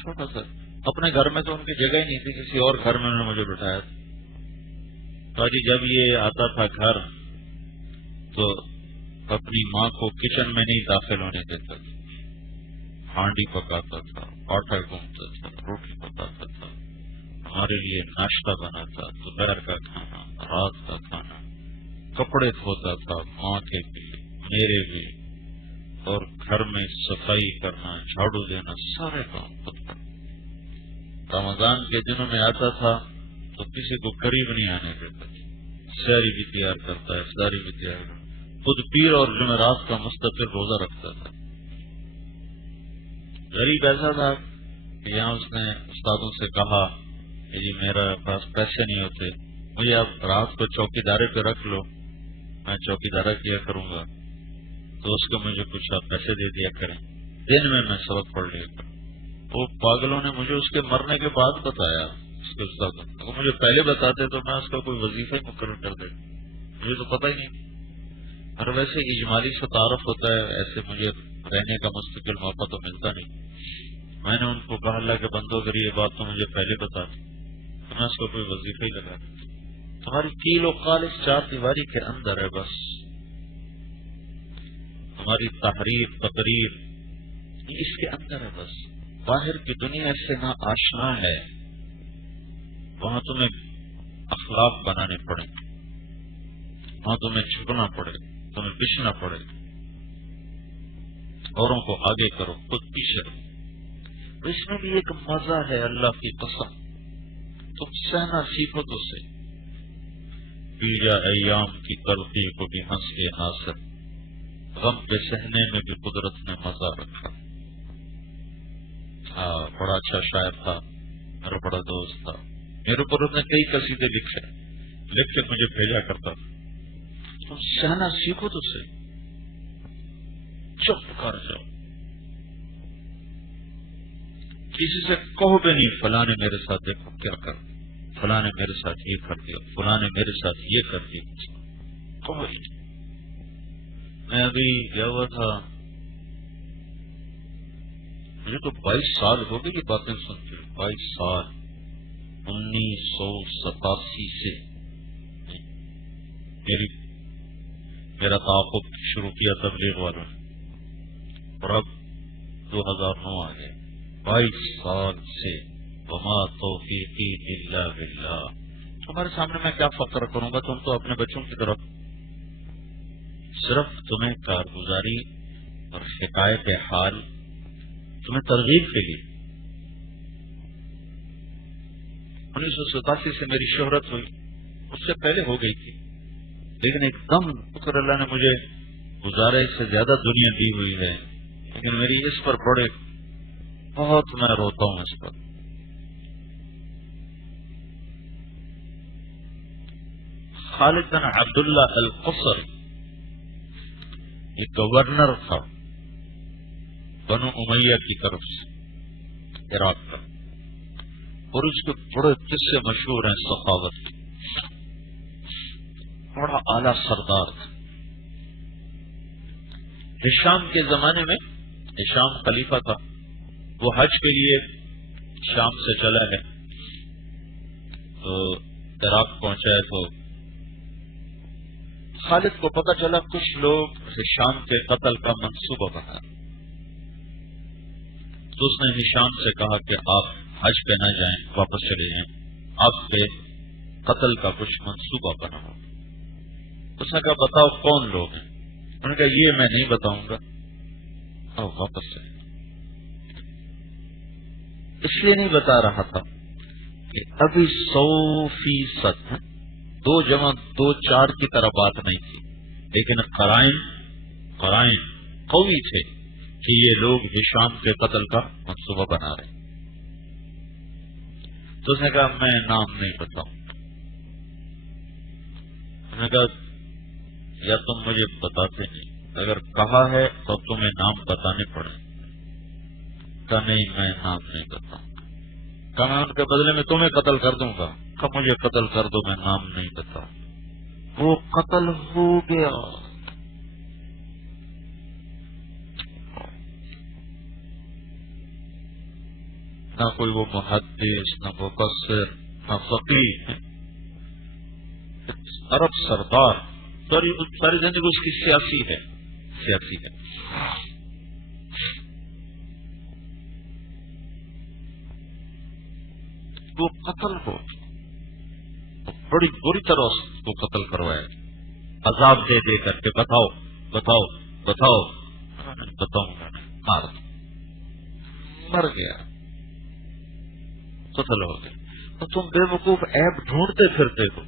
چھوٹا سا، اپنے گھر میں تو ان کی جگہ ہی نہیں تھی، کسی اور گھر میں انہوں نے مجھے بٹھایا تھا۔ تو جی جب یہ آتا تھا گھر تو اپنی ماں کو کچن میں نہیں داخل ہونے دیتا تھا، ہانڈی پکاتا تھا، آٹا گھومتا تھا، روٹی پکاتا تھا، ہمارے لیے ناشتہ بناتا، دوپہر کا کھانا، رات کا کھانا، کپڑے دھوتا تھا، ماں کے بھی میرے بھی، اور گھر میں صفائی کرنا، جھاڑو دینا، سارے کام خود کرنا۔ رمضان کے دنوں میں آتا تھا تو کسی کو قریب نہیں آنے دیتا، سحری بھی تیار کرتا، افطاری بھی تیار کرتا، خود پیر اور جمعرات کا مستقل روزہ رکھتا تھا۔ غریب ایسا تھا کہ یہاں اس نے استادوں سے کہا کہ جی میرے پاس پیسے نہیں ہوتے، مجھے آپ رات کو چوکی دارے پہ رکھ لو، میں چوکی دارہ کیا کروں گا، تو اس کو مجھے کچھ آپ پیسے دے دیا کریں، دن میں سبق پڑھ لیا کروں۔ وہ پاگلوں نے مجھے اس کے مرنے کے بعد بتایا، اس کے استادوں نے، وہ مجھے پہلے بتاتے تو میں اس کا کوئی وظیفہ ہی مقرر کر دیتا، مجھے تو پتہ ہی نہیں۔ اور ویسے اجمالی سے تعارف ہوتا ہے، ایسے مجھے رہنے کا مستقل موقع تو ملتا نہیں۔ میں نے ان کو کہا اللہ کے بندو اگر یہ بات تو مجھے پہلے بتا دی تو میں اس کو کوئی وظیفہ ہی لگا دیتا۔ تمہاری کیل و قال اس چار دیواری کے اندر ہے، بس تمہاری تحریر تقریر اس کے اندر ہے، بس باہر کی دنیا سے نہ آشنا ہے، وہاں تمہیں اخلاق بنانے پڑے، وہاں تمہیں جھکنا پڑے، تمہیں پچھنا پڑے، اوروں کو آگے کرو، خود پیچھے رہو۔ اس میں بھی ایک مزہ ہے، اللہ کی قسم، تم سہنا سیکھو تو سے پیجا ایام کی تلخی کو بھی ہنس کے ناصر، غم کے سہنے میں بھی قدرت نے مزہ رکھا۔ بڑا اچھا شاعر تھا، میرا بڑا دوست تھا، میرے اوپر اس نے کئی قصیدے لکھ کے مجھے بھیجا کرتا تھا۔ تم سہنا سیکھو تو سے، چپ کر جاؤ، کسی سے کہو بھی نہیں فلاں نے میرے ساتھ دیکھو کیا کر، فلاں نے میرے ساتھ یہ کر دیا، فلاں نے میرے ساتھ یہ کر دیا، کہو ہی نہیں۔ میں ابھی گیا ہوا تھا، مجھے تو 22 سال ہو گئی یہ باتیں سنتے، 22 سال، 1987 سے میرا تعاقب شروع کیا تبلیغ والوں نے، اور اب 2009 آ گئے، 22 سال سے، وما توفیقی الا باللہ۔ تمہارے سامنے میں کیا فخر کروں گا، تم تو اپنے بچوں کی طرف صرف تمہیں کارگزاری اور حکایت حال، تمہیں ترغیب کے لیے 1987 سے میری شہرت ہوئی، اس سے پہلے ہو گئی تھی، لیکن ایک دم شکر اللہ نے مجھے گزارے سے زیادہ دنیا دی ہوئی ہے، لیکن میری اس پر بہت میں روتا ہوں اس پر۔ خالد بن عبداللہ القصری ایک گورنر تھا بنو امیہ کی طرف سے عراق کا، اور اس کے بڑے قصے مشہور ہیں سخاوت کے، بڑا اعلیٰ سردار تھا۔ ہشام کے زمانے میں، ہشام خلیفہ تھا، وہ حج کے لیے شام سے چلا ہے، تو عراق پہنچائے تو خالد کو پتہ چلا کچھ لوگ ہشام کے قتل کا منصوبہ بنا، تو اس نے ہشام سے کہا کہ آپ حج پہ نہ جائیں، واپس چلے جائیں، آپ پہ قتل کا کچھ منصوبہ بنا ہو۔ اس نے کہا بتاؤ کون لوگ ہیں؟ انہوں نے کہا یہ میں نہیں بتاؤں گا، آؤ واپس چلے۔ اس لیے نہیں بتا رہا تھا کہ ابھی 100% 2 جمع 2 4 کی طرح بات نہیں تھی، لیکن قرائن قوی تھے کہ یہ لوگ ہشام کے قتل کا منصوبہ بنا رہے۔ تو اس نے کہا میں نام نہیں بتاؤں۔ اس نے کہا یا تم مجھے بتاتے نہیں، اگر کہا ہے تو تمہیں نام بتانے پڑے۔ کہا نہیں میں نام نہیں بتاؤں۔ کہا میں ان کے بدلے میں تمہیں قتل کر دوں گا۔ کہا مجھے قتل کر دو، میں نام نہیں بتاؤں۔ وہ قتل ہو گیا۔ نہ کوئی وہ محدث، نہ مفسر، نہ فقیہ، عرب سردار، ساری زندگی اس کی سیاسی ہے۔ وہ قتل ہو، بڑی بری طرح اس کو قتل کروایا، عذاب دے دے کر کے بتاؤ بتاؤ بتاؤ، بتاؤں گا، مر گیا، قتل ہو گیا۔ تو تم بے وقوف عیب ڈھونڈتے پھرتے ہو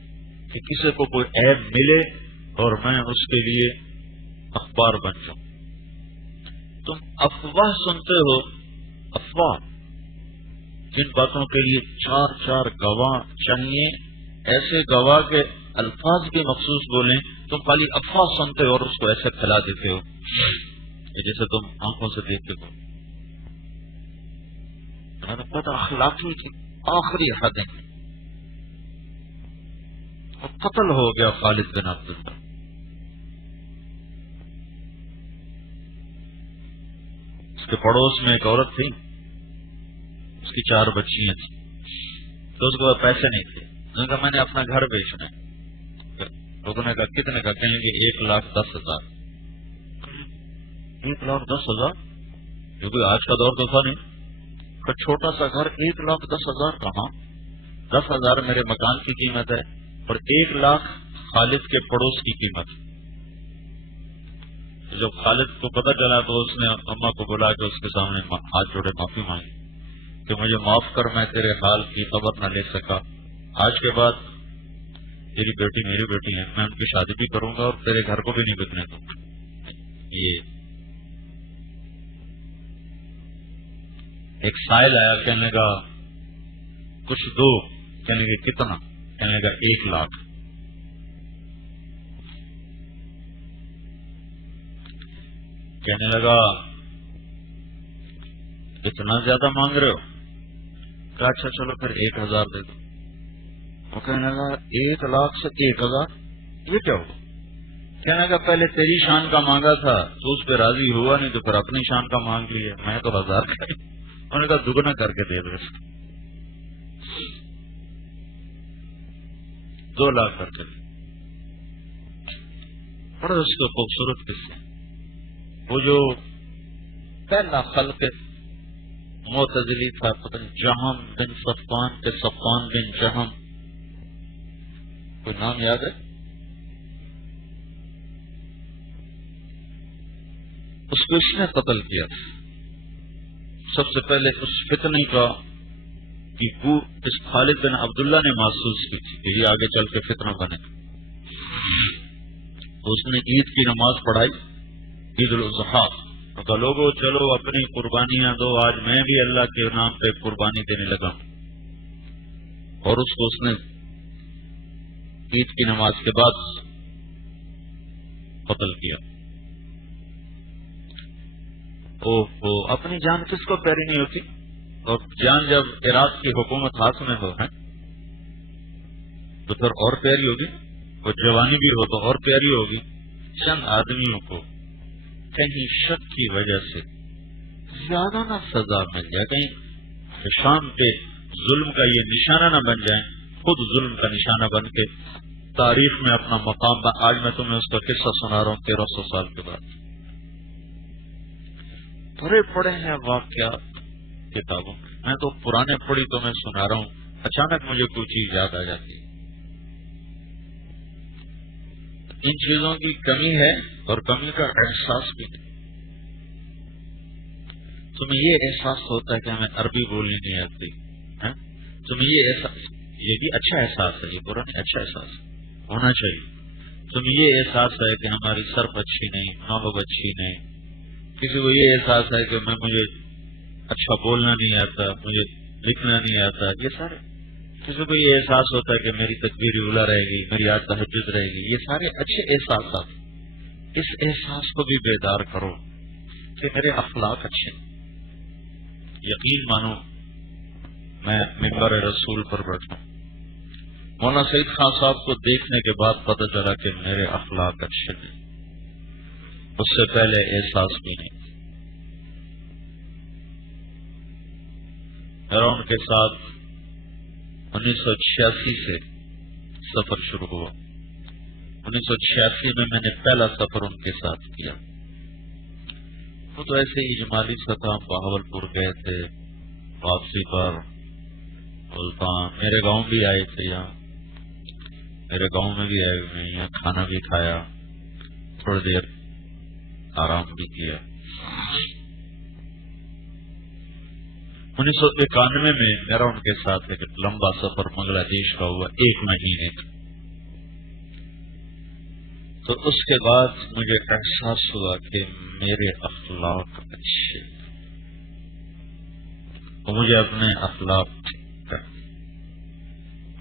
کہ کسی کو کوئی عیب ملے اور میں اس کے لیے اخبار بن جاؤں۔ تم افواہ سنتے ہو، افواہ جن باتوں کے لیے 4 گواہ چاہیے، ایسے گواہ کے الفاظ بھی مخصوص بولیں، تم خالی افواہ سنتے ہو اور اس کو ایسے پھیلا دیتے ہو جیسے تم آنکھوں سے دیکھتے ہو۔ بد اخلاقی کی آخری حدیں، اور قتل ہو گیا خالد بن عبداللہ۔ اس کے پڑوس میں ایک عورت تھی، اس کی 4 بچیاں تھیں، تو اس کو پیسے نہیں تھے۔ انہوں نے کہا میں نے اپنا گھر بیچنا ہے۔ لوگوں نے کہا کتنے کا؟ کہیں گے 1,10,000۔ 1,10,000 کیونکہ آج کا دور تو تھا نہیں، کہ چھوٹا سا گھر 1,10,000 کہاں؟ 10,000 میرے مکان کی قیمت ہے اور 1,00,000 خالد کے پڑوس کی قیمت۔ جب خالد کو پتہ چلا تو اس نے اماں کو بلا کے اس کے سامنے ہاتھ جوڑے معافی مانگی کہ مجھے معاف کر، میں تیرے حال کی خبر نہ لے سکا، آج کے بعد تیری بیٹی میری بیٹی ہے، میں ان کی شادی بھی کروں گا اور تیرے گھر کو بھی نہیں بکنے دوں گا۔ یہ ایک سائل آیا، کہنے لگا کچھ دو، کہنے لگا کتنا؟ کہنے لگا 1,00,000۔ کہنے لگا اتنا زیادہ مانگ رہے ہو؟ کہا اچھا چلو پھر 1,000 دے دو۔ وہ کہنے لگا 1,00,000 سے 1,000 یہ کیا ہوا؟ کہنے لگا پہلے تیری شان کا مانگا تھا تو اس پہ راضی ہوا نہیں، تو پھر اپنی شان کا مانگ لیا، میں تو 1,000 کا۔ انہوں نے کہا دگنا کر کے دے دو، 2,00,000 کر کے۔ بڑا اس کے خوبصورت قصے، وہ جو پہلا خلق معتزلی تھا، پتہ نہیں جہم بن صفوان کے صفوان بن جہم، کوئی نام یاد ہے؟ اس کو اس نے قتل کیا۔ سب سے پہلے اس فتنے کا کی بو اس خالد بن عبداللہ نے محسوس کی تھی کہ یہ آگے چل کے فتنہ بنے، تو اس نے عید کی نماز پڑھائی، عید الاضحیٰ، تو لوگوں چلو اپنی قربانیاں دو، آج میں بھی اللہ کے نام پہ قربانی دینے لگا ہوں۔ اور اس کو اس نے عید کی نماز کے بعد قتل کیا۔ اوہو، اپنی جان کس کو پیاری نہیں ہوتی؟ اور جان جب عراق کی حکومت ہاتھ میں ہو ہے تو پھر اور پیاری ہوگی، اور جوانی بھی ہو تو اور پیاری ہوگی۔ چند آدمیوں کو کہیں شک کی وجہ سے زیادہ نہ سزا مل جائے، کہیں شام پہ ظلم کا یہ نشانہ نہ بن جائیں، خود ظلم کا نشانہ بن کے تاریخ میں اپنا مقام آج میں تمہیں اس کا قصہ سنا رہا ہوں 1300 سال کے بعد. بڑے پڑے ہیں واقعات کتابوں میں تو پرانے پڑھی تو میں سنا رہا ہوں. اچانک مجھے کوئی چیز یاد آ جاتی ہے. ان چیزوں کی کمی ہے اور کمی کا احساس بھی نہیں. تمہیں یہ احساس ہوتا ہے کہ ہمیں عربی بولنی نہیں آتی. تمہیں یہ احساس، یہ بھی اچھا احساس ہے، یہ برا نہیں، اچھا احساس ہونا چاہیے. تمہیں یہ احساس ہے کہ ہماری صرف اچھی نہیں، نحو اچھی نہیں. کسی کو یہ احساس ہے کہ مجھے اچھا بولنا نہیں آتا، مجھے لکھنا نہیں آتا. یہ سارے، کسی کو یہ احساس ہوتا ہے کہ میری تکبیر اولا رہے گی، میری یاد تہجد رہے گی. یہ سارے اچھے احساسات. اس احساس کو بھی بیدار کرو کہ میرے اخلاق اچھے. یقین مانو میں منبر رسول پر بیٹھا ہوں، مولانا سعید خان صاحب کو دیکھنے کے بعد پتہ چلا کہ میرے اخلاق اچھے ہیں. اس سے پہلے احساس بھی نہیں. میرا ان کے ساتھ 1986 سے سفر شروع ہوا. 1986 میں نے پہلا سفر ان کے ساتھ کیا. وہ تو ایسے ہی اجمالی سطح بہاولپور گئے تھے، واپسی پر ملتان، میرے گاؤں بھی آئے تھے. یہاں میرے گاؤں میں بھی آئے ہوئے، یہاں کھانا بھی کھایا، تھوڑی دیر آرام بھی کیا. 1991 میں میرا ان کے ساتھ ایک لمبا سفر بنگلہ دیش کا ہوا، 1 مہینے کا. تو اس کے بعد مجھے احساس ہوا کہ میرے اخلاق اچھے، اور مجھے اپنے اخلاق ٹھیک کرنے.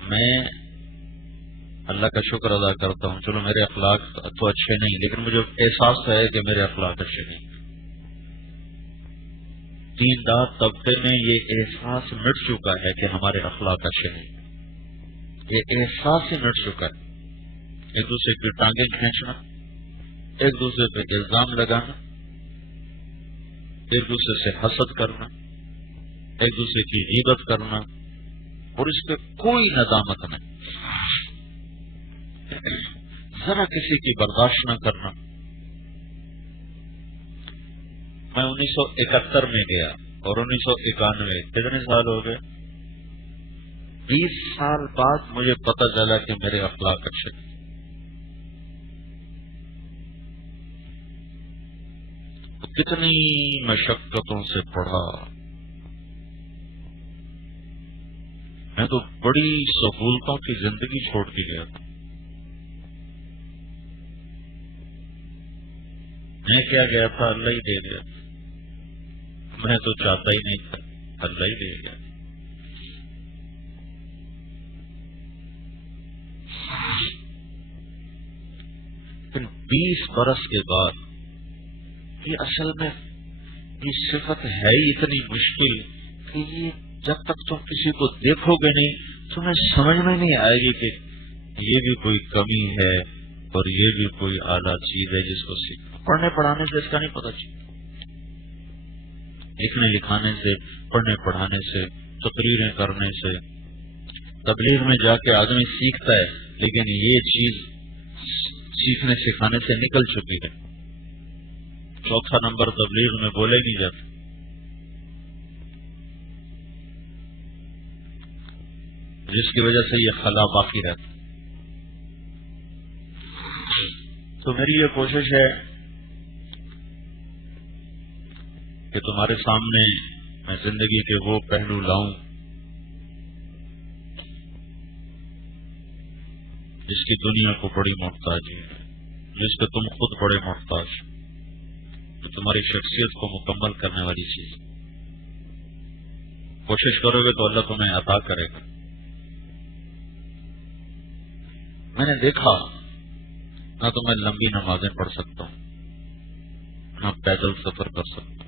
میں اللہ کا شکر ادا کرتا ہوں، چلو میرے اخلاق تو اچھے نہیں، لیکن مجھے احساس ہے کہ میرے اخلاق اچھے نہیں. دیندار طبقے میں یہ احساس مٹ چکا ہے کہ ہمارے اخلاق اچھے نہیں. یہ احساس ہی مٹ چکا ہے. ایک دوسرے کی ٹانگیں کھینچنا، ایک دوسرے پہ الزام لگانا، ایک دوسرے سے حسد کرنا، ایک دوسرے کی غیبت کرنا، اور اس پہ کوئی ندامت نہیں، ذرا کسی کی برداشت نہ کرنا. میں 1971 میں گیا اور 1991، کتنے سال ہو گئے؟ 20 سال بعد مجھے پتہ چلا کہ میرے اخلاق اچھے. کتنی مشقتوں سے پڑھا. میں تو بڑی سہولتوں کی زندگی چھوڑ کے گیا تھا. میں کیا گیا تھا؟ اللہ ہی دے گیا. میں تو چاہتا ہی نہیں تھا، اللہ ہی دے گیا. لیکن 20 برس کے بعد یہ اصل میں یہ صفت ہے ہی اتنی مشکل کہ یہ جب تک تم کسی کو دیکھو گے نہیں تمہیں سمجھ میں نہیں آئے گی کہ یہ بھی کوئی کمی ہے اور یہ بھی کوئی اعلیٰ چیز ہے جس کو سیکھنا. پڑھنے پڑھانے سے اس کا نہیں پتہ چلتا. لکھنے لکھانے سے، پڑھنے پڑھانے سے، تقریریں کرنے سے، تبلیغ میں جا کے آدمی سیکھتا ہے، لیکن یہ چیز سیکھنے سکھانے سے نکل چکی ہے. چوتھا نمبر تبلیغ میں بولے نہیں جاتے. جس کی وجہ سے یہ خلا باقی رہتا. تو میری یہ کوشش ہے کہ تمہارے سامنے میں زندگی کے وہ پہلو لاؤں جس کی دنیا کو بڑی محتاجی ہے، جس پہ تم خود بڑے محتاج، تو تمہاری شخصیت کو مکمل کرنے والی چیز. کوشش کرو گے تو اللہ تمہیں عطا کرے گا. میں نے دیکھا نہ تو میں لمبی نمازیں پڑھ سکتا ہوں، نہ پیدل سفر کر سکتا ہوں.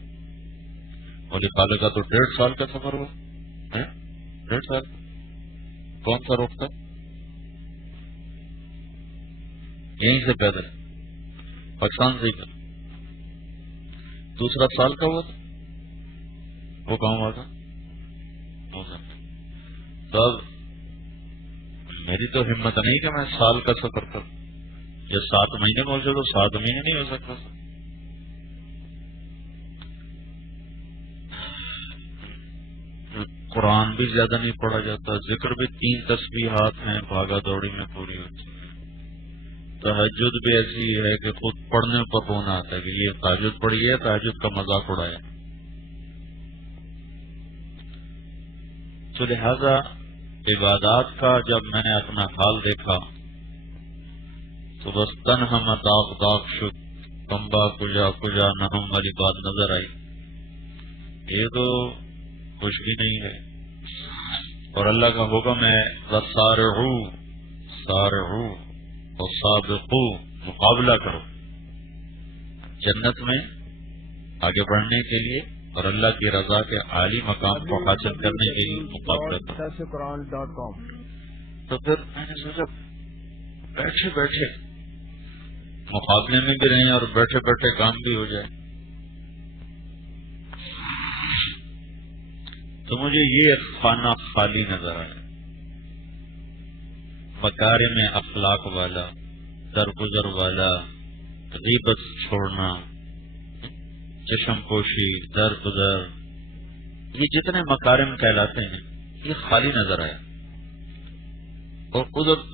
ولی خالق کا تو 1.5 سال کا سفر ہوا. 1.5 سال کون سا روکتا؟ یہیں سے پیدل پاکستان سے ہی. دوسرا سال کا ہوا تھا، وہ کہاں ہوا تھا؟ تب میری تو ہمت نہیں کہ میں سال کا سفر کروں، یا 7 مہینے پہنچے تو 7 مہینے نہیں ہو سکتا. قرآن بھی زیادہ نہیں پڑھا جاتا، ذکر بھی 3 تسبیحات ہیں، بھاگا دوڑی میں پوری ہوتی ہے. تہجد بھی ایسی ہے کہ خود پڑھنے پر رونا آتا ہے کہ یہ تہجد پڑھی ہے، تہجد کا مذاق اڑایا. تو لہذا عبادات کا جب میں نے اپنا حال دیکھا تو بس تنہم داغ داغ شد، کمبا کجا کجا نہم والی بات نظر آئی. یہ تو کچھ بھی نہیں ہے. اور اللہ کا حکم ہے وَسَارِعُوا سَارِعُوا وَسَابِقُوا، مقابلہ کرو جنت میں آگے بڑھنے کے لیے اور اللہ کی رضا کے عالی مقام کو حاصل کرنے کے لیے مقابلہ کرو. تو پھر میں نے سوچا بیٹھے بیٹھے مقابلے میں بھی رہیں اور بیٹھے بیٹھے کام بھی ہو جائے. تو مجھے یہ خانہ خالی نظر آیا، مکارم اخلاق والا، درگزر والا، غیبت چھوڑنا، چشم پوشی، درگزر، یہ جتنے مکارم کہلاتے ہیں یہ خالی نظر آیا. اور ادھر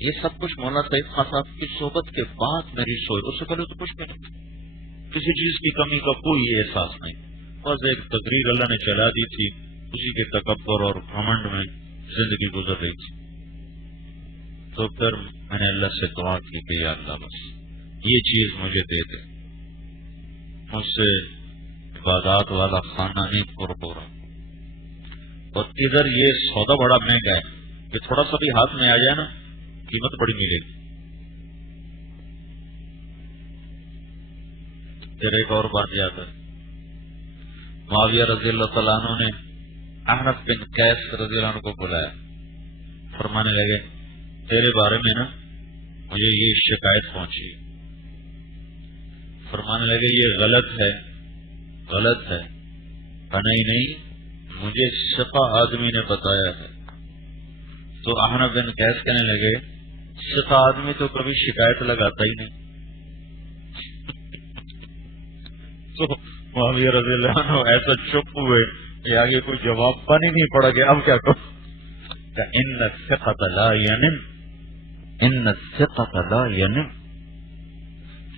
یہ سب کچھ مولانا سعید خان صاحب کی صحبت کے بعد میری سوچ، اس سے پہلے تو کچھ بھی نہیں، کسی چیز کی کمی کا کوئی احساس نہیں. بس ایک تقریر اللہ نے چلا دی تھی، اسی کے تکبر اور گھمنڈ میں زندگی گزر رہی تھی. تو پھر میں نے اللہ سے دعا کی کہ یا اللہ بس یہ چیز مجھے دے دے، مجھ سے عبادات والا خانہ نہیں پر ہو رہا. اور ادھر یہ سودا بڑا مہنگا ہے کہ تھوڑا سا بھی ہاتھ میں آ جائے نا قیمت بڑی ملے گی. پھر ایک اور بات یاد ہے، معاویہ رضی اللہ تعالیٰ عنہ نے احنف بن قیس رضی اللہ عنہ کو بلایا، فرمانے لگے تیرے بارے میں نا مجھے یہ شکایت پہنچی. فرمانے لگے یہ غلط ہے، غلط ہے. نہیں مجھے ثقہ آدمی نے بتایا ہے. تو احنف بن قیس کہنے لگے ثقہ آدمی تو کبھی شکایت لگاتا ہی نہیں. تو معاویہ رضی اللہ عنہ ایسا چپ ہوئے کہ آگے کوئی جواب پانی نہیں پڑا کہ اب کیا کرو. ان الثقة لا ينم، ان الثقة لا ينم.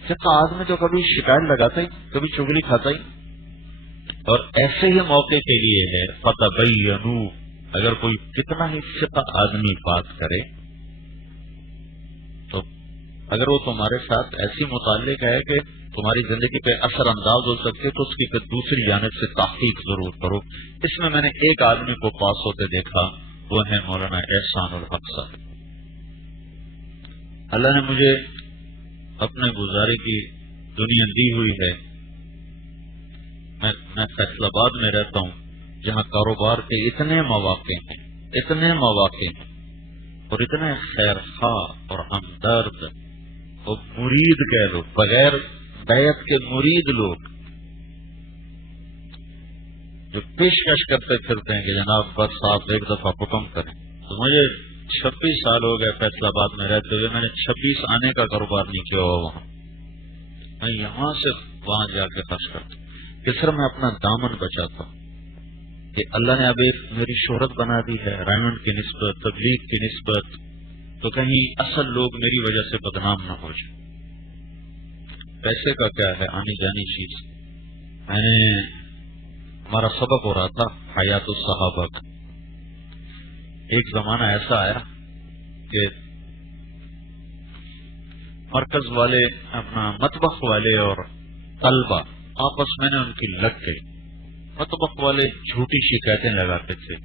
ثقہ آدمی تو کبھی شکایت لگاتا ہی، کبھی چگلی کھاتا ہی. اور ایسے ہی موقع کے لیے ہے فتبینوا، اگر کوئی کتنا ہی ثقہ آدمی بات کرے تو اگر وہ تمہارے ساتھ ایسی متعلق ہے کہ تمہاری زندگی پہ اثر انداز ہو سکتے تو اس کی دوسری جانب سے تحقیق ضرور کرو. اس میں نے ایک آدمی کو پاس ہوتے دیکھا، وہ ہے مولانا احسان الحق صاحب. اللہ نے مجھے اپنے گزارے کی دنیا دی ہوئی ہے. میں فیصل آباد میں رہتا ہوں جہاں کاروبار کے اتنے مواقع ہیں، اتنے مواقع ہیں، اور اتنے خیر خواہ اور ہمدرد اور مرید کہہ لو، بغیر بیعت کے مرید لوگ جو پیشکش کرتے پھرتے ہیں کہ جناب بس آپ ایک دفعہ حکم کریں. تو مجھے 26 سال ہو گئے فیصل آباد میں رہتے ہوئے، میں نے 26 آنے کا کاروبار نہیں کیا ہوا وہاں. میں یہاں سے وہاں جا کے خرچ کرتا ہوں کہ صرف میں اپنا دامن بچاتا ہوں کہ اللہ نے اب ایک میری شہرت بنا دی ہے رائمنڈ کی نسبت، تبلیغ کی نسبت، تو کہیں اصل لوگ میری وجہ سے بدنام نہ ہو جائیں. پیسے کا کیا ہے، آنی جانی چیز. میں نے ہمارا سبق ہو رہا تھا حیات الصحابہ کا. ایک زمانہ ایسا آیا کہ مرکز والے، اپنا مطبخ والے اور طلبہ آپس میں نے ان کی لگ گئی. مطبخ والے جھوٹی شکایتیں لگاتے تھے،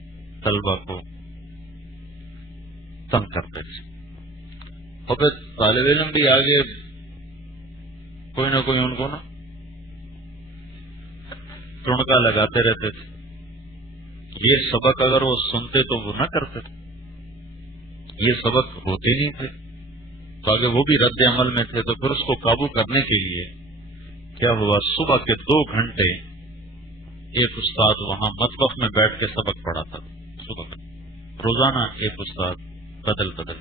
طلبہ کو تنگ کرتے تھے، اور پھر طالب علم بھی آگے کوئی نہ کوئی ان کو نا ٹونکا لگاتے رہتے تھے. یہ سبق اگر وہ سنتے تو وہ نہ کرتے تھے، یہ سبق ہوتے نہیں تھے. تو آگے وہ بھی رد عمل میں تھے. تو پھر اس کو قابو کرنے کے لیے کیا ہوا، صبح کے 2 گھنٹے ایک استاد وہاں مطبخ میں بیٹھ کے سبق پڑھاتا تھا. صبح روزانہ ایک استاد بدل بدل.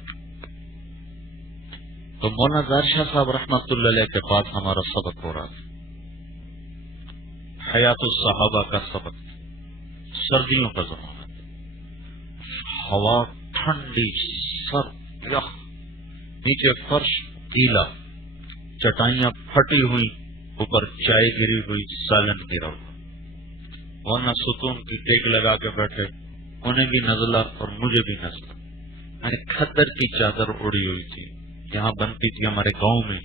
تو مولانا ظاہر شاہ صاحب رحمۃ اللہ علیہ کے پاس ہمارا سبق ہو رہا تھا، حیات الصحابہ کا سبق. سردیوں کا زمانہ، ہوا ٹھنڈی، سر یخ، نیچے فرش گیلا، چٹائیاں پھٹی ہوئی، اوپر چائے گری ہوئی، سالن گرا ہوا. ورنہ ستون کی ٹیک لگا کے بیٹھے، انہیں بھی نزلہ اور مجھے بھی نزلہ. میں نے کھدر کی چادر اڑی ہوئی تھی، یہاں بنتی تھی ہمارے گاؤں میں،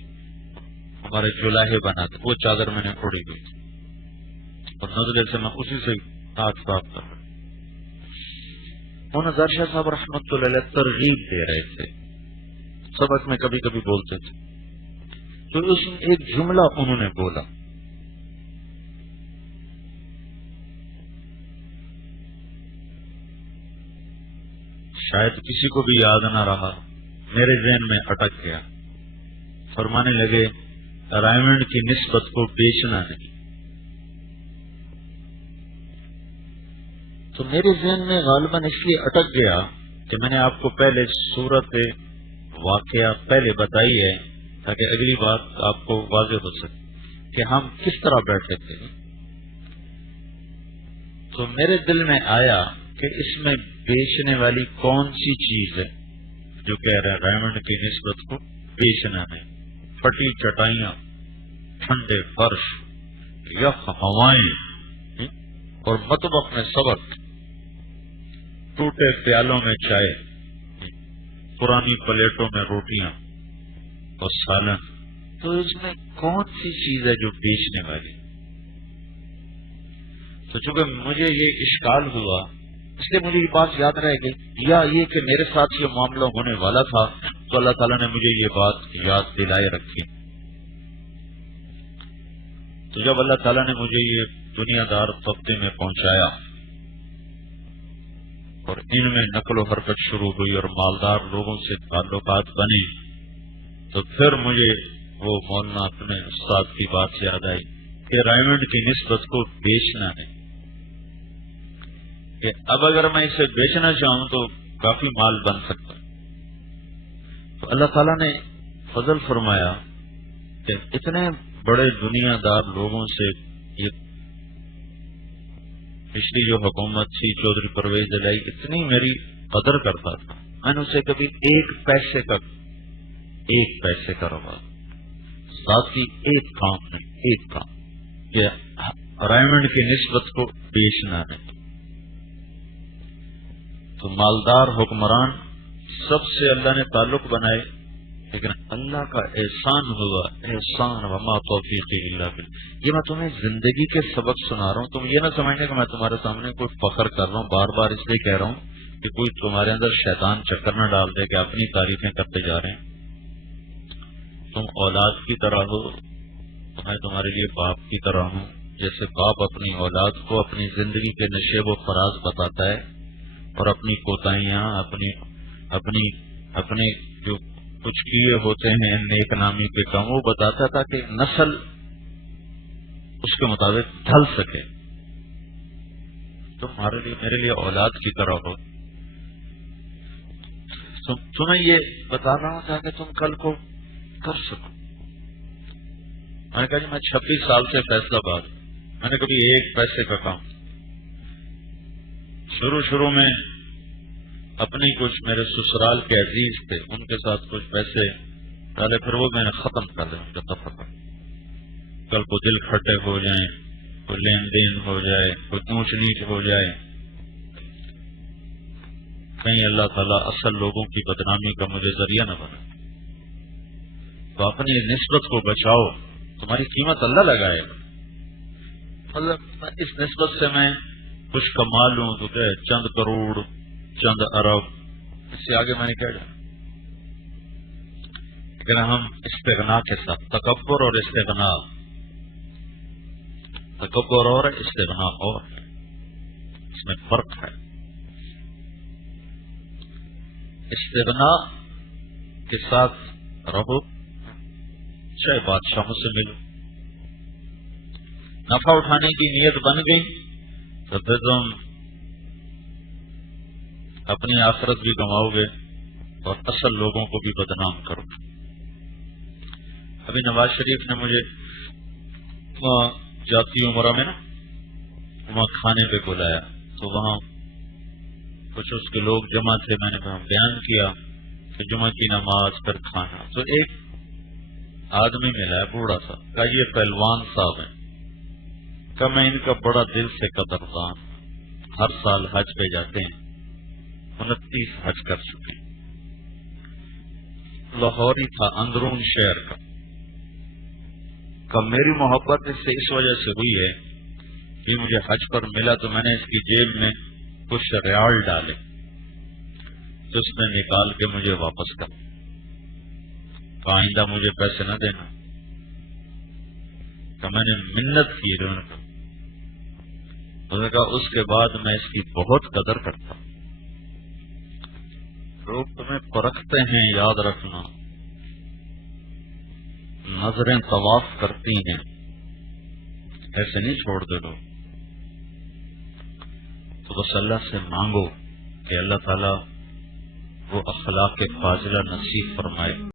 ہمارے جلاہے بناتے، وہ چادر میں نے اڑی ہوئی تھی اور نزلے سے میں اسی سے ہاتھ صاف کر رہا. مولانا ظاہر شاہ صاحب رحمۃ اللہ علیہ ترغیب دے رہے تھے، سبق میں کبھی کبھی بولتے تھے. تو اس میں ایک جملہ انہوں نے بولا، شاید کسی کو بھی یاد نہ رہا، میرے ذہن میں اٹک گیا. فرمانے لگے رائمنڈ کی نسبت کو بیچنا نہیں. تو میرے ذہن میں غالباً اس لیے اٹک گیا کہ میں نے آپ کو پہلے صورت واقعہ پہلے بتائی ہے تاکہ اگلی بات آپ کو واضح ہو سکے کہ ہم کس طرح بیٹھے تھے. تو میرے دل میں آیا کہ اس میں بیچنے والی کون سی چیز ہے جو کہہ رہے ہیں رائمنڈ کی نسبت کو بیچنا نہیں. پھٹی چٹائیاں، ٹھنڈے فرش، یخ ہوائیں اور مطبخ میں سبق، ٹوٹے پیالوں میں چائے، پرانی پلیٹوں میں روٹیاں اور سالن. تو اس میں کون سی چیز ہے جو بیچنے والی؟ تو چونکہ مجھے یہ اشکال ہوا، اس لیے مجھے یہ بات یاد رہ گئی، یا یہ کہ میرے ساتھ یہ معاملہ ہونے والا تھا تو اللہ تعالیٰ نے مجھے یہ بات یاد دلائے رکھی. تو جب اللہ تعالیٰ نے مجھے یہ دنیا دار طبقے میں پہنچایا اور ان میں نقل و حرکت شروع ہوئی اور مالدار لوگوں سے تعلقات بنے، تو پھر مجھے وہ مولانا اپنے استاد کی بات یاد آئی کہ رائمنڈ کی نسبت کو بیچنا ہے، کہ اب اگر میں اسے بیچنا چاہوں تو کافی مال بن سکتا. تو اللہ تعالیٰ نے فضل فرمایا کہ اتنے بڑے دنیا دار لوگوں سے یہ پچھلی جو حکومت تھی چودھری پرویز الہی اتنی میری قدر کرتا تھا، میں نے اسے کبھی ایک پیسے کا روا ذاتی ایک کام نہیں، ایک کام کہ رائمنڈ کی نسبت کو بیچنا نہیں. تو مالدار حکمران سب سے اللہ نے تعلق بنائے، لیکن اللہ کا احسان ہوا، احسان وما توفیقی الا باللہ. یہ میں تمہیں زندگی کے سبق سنا رہا ہوں، تم یہ نہ سمجھنے کہ میں تمہارے سامنے کوئی فخر کر رہا ہوں، بار بار اس لیے کہہ رہا ہوں کہ کوئی تمہارے اندر شیطان چکر نہ ڈال دے کہ اپنی تعریفیں کرتے جا رہے ہیں. تم اولاد کی طرح ہو، میں تمہارے لیے باپ کی طرح ہوں. جیسے باپ اپنی اولاد کو اپنی زندگی کے نشیب و فراز بتاتا ہے اور اپنی کوتاہیاں، اپنے جو کچھ کیے ہوتے ہیں نیک نامی کے کام وہ بتاتا تھا کہ نسل اس کے مطابق ڈھل سکے. تمہارے لیے میرے لیے اولاد کی طرح ہو. تمہیں یہ بتا رہا ہوں تاکہ تم کل کو کر سکو. میں نے کہا جی میں 26 سال سے فیصلہ باد، میں نے کبھی ایک پیسے کا کام، شروع میں اپنی کچھ میرے سسرال کے عزیز تھے ان کے ساتھ کچھ پیسے ڈالے، پھر وہ میں نے ختم کر دیا ان کا تفرقہ. کل کو دل کھٹے ہو جائیں، کوئی لین دین ہو جائے، کوئی اونچ نیچ ہو جائے، کہیں اللہ تعالیٰ اصل لوگوں کی بدنامی کا مجھے ذریعہ نہ بنا. تو اپنی نسبت کو بچاؤ، تمہاری قیمت اللہ لگائے. مطلب اس نسبت سے میں کچھ کما لوں تو کہ چند کروڑ، چند ارب، اس سے آگے میں نے کیا جانا. لیکن ہم استغنا کے ساتھ، تکبر اور استغنا اور اس میں فرق ہے. استغنا کے ساتھ رہو، چاہے بادشاہوں سے ملو، نفع اٹھانے کی نیت بن گئی تو پھر تم اپنی آخرت بھی کماؤ گے اور اصل لوگوں کو بھی بدنام کرو۔ ابھی نواز شریف نے مجھے وہاں جاتی عمرہ میں نا وہاں کھانے پہ بلایا، تو وہاں کچھ اس کے لوگ جمع تھے، میں نے وہاں بیان کیا کہ جمعہ کی نماز پر کھانا، تو ایک آدمی ملا ہے بوڑھا سا، کہا یہ پہلوان صاحب ہیں، کہ میں ان کا بڑا دل سے قدردان، ہر سال حج پہ جاتے ہیں، 29 حج کر چکے ہیں، لاہوری تھا اندرون شہر کا، کہ میری محبت اس سے اس وجہ سے ہوئی ہے کہ مجھے حج پر ملا تو میں نے اس کی جیب میں کچھ ریال ڈالے تو اس نے نکال کے مجھے واپس کر، آئندہ مجھے پیسے نہ دینا، کہ میں نے منت کی انہوں نے کہا اس کے بعد میں اس کی بہت قدر کرتا ہوں۔ لوگ تمہیں پرکھتے ہیں، یاد رکھنا، نظریں طواف کرتی ہیں، ایسے نہیں چھوڑ دے لوگ، تو بس اللہ سے مانگو کہ اللہ تعالیٰ وہ اخلاق فاضلہ نصیب فرمائے۔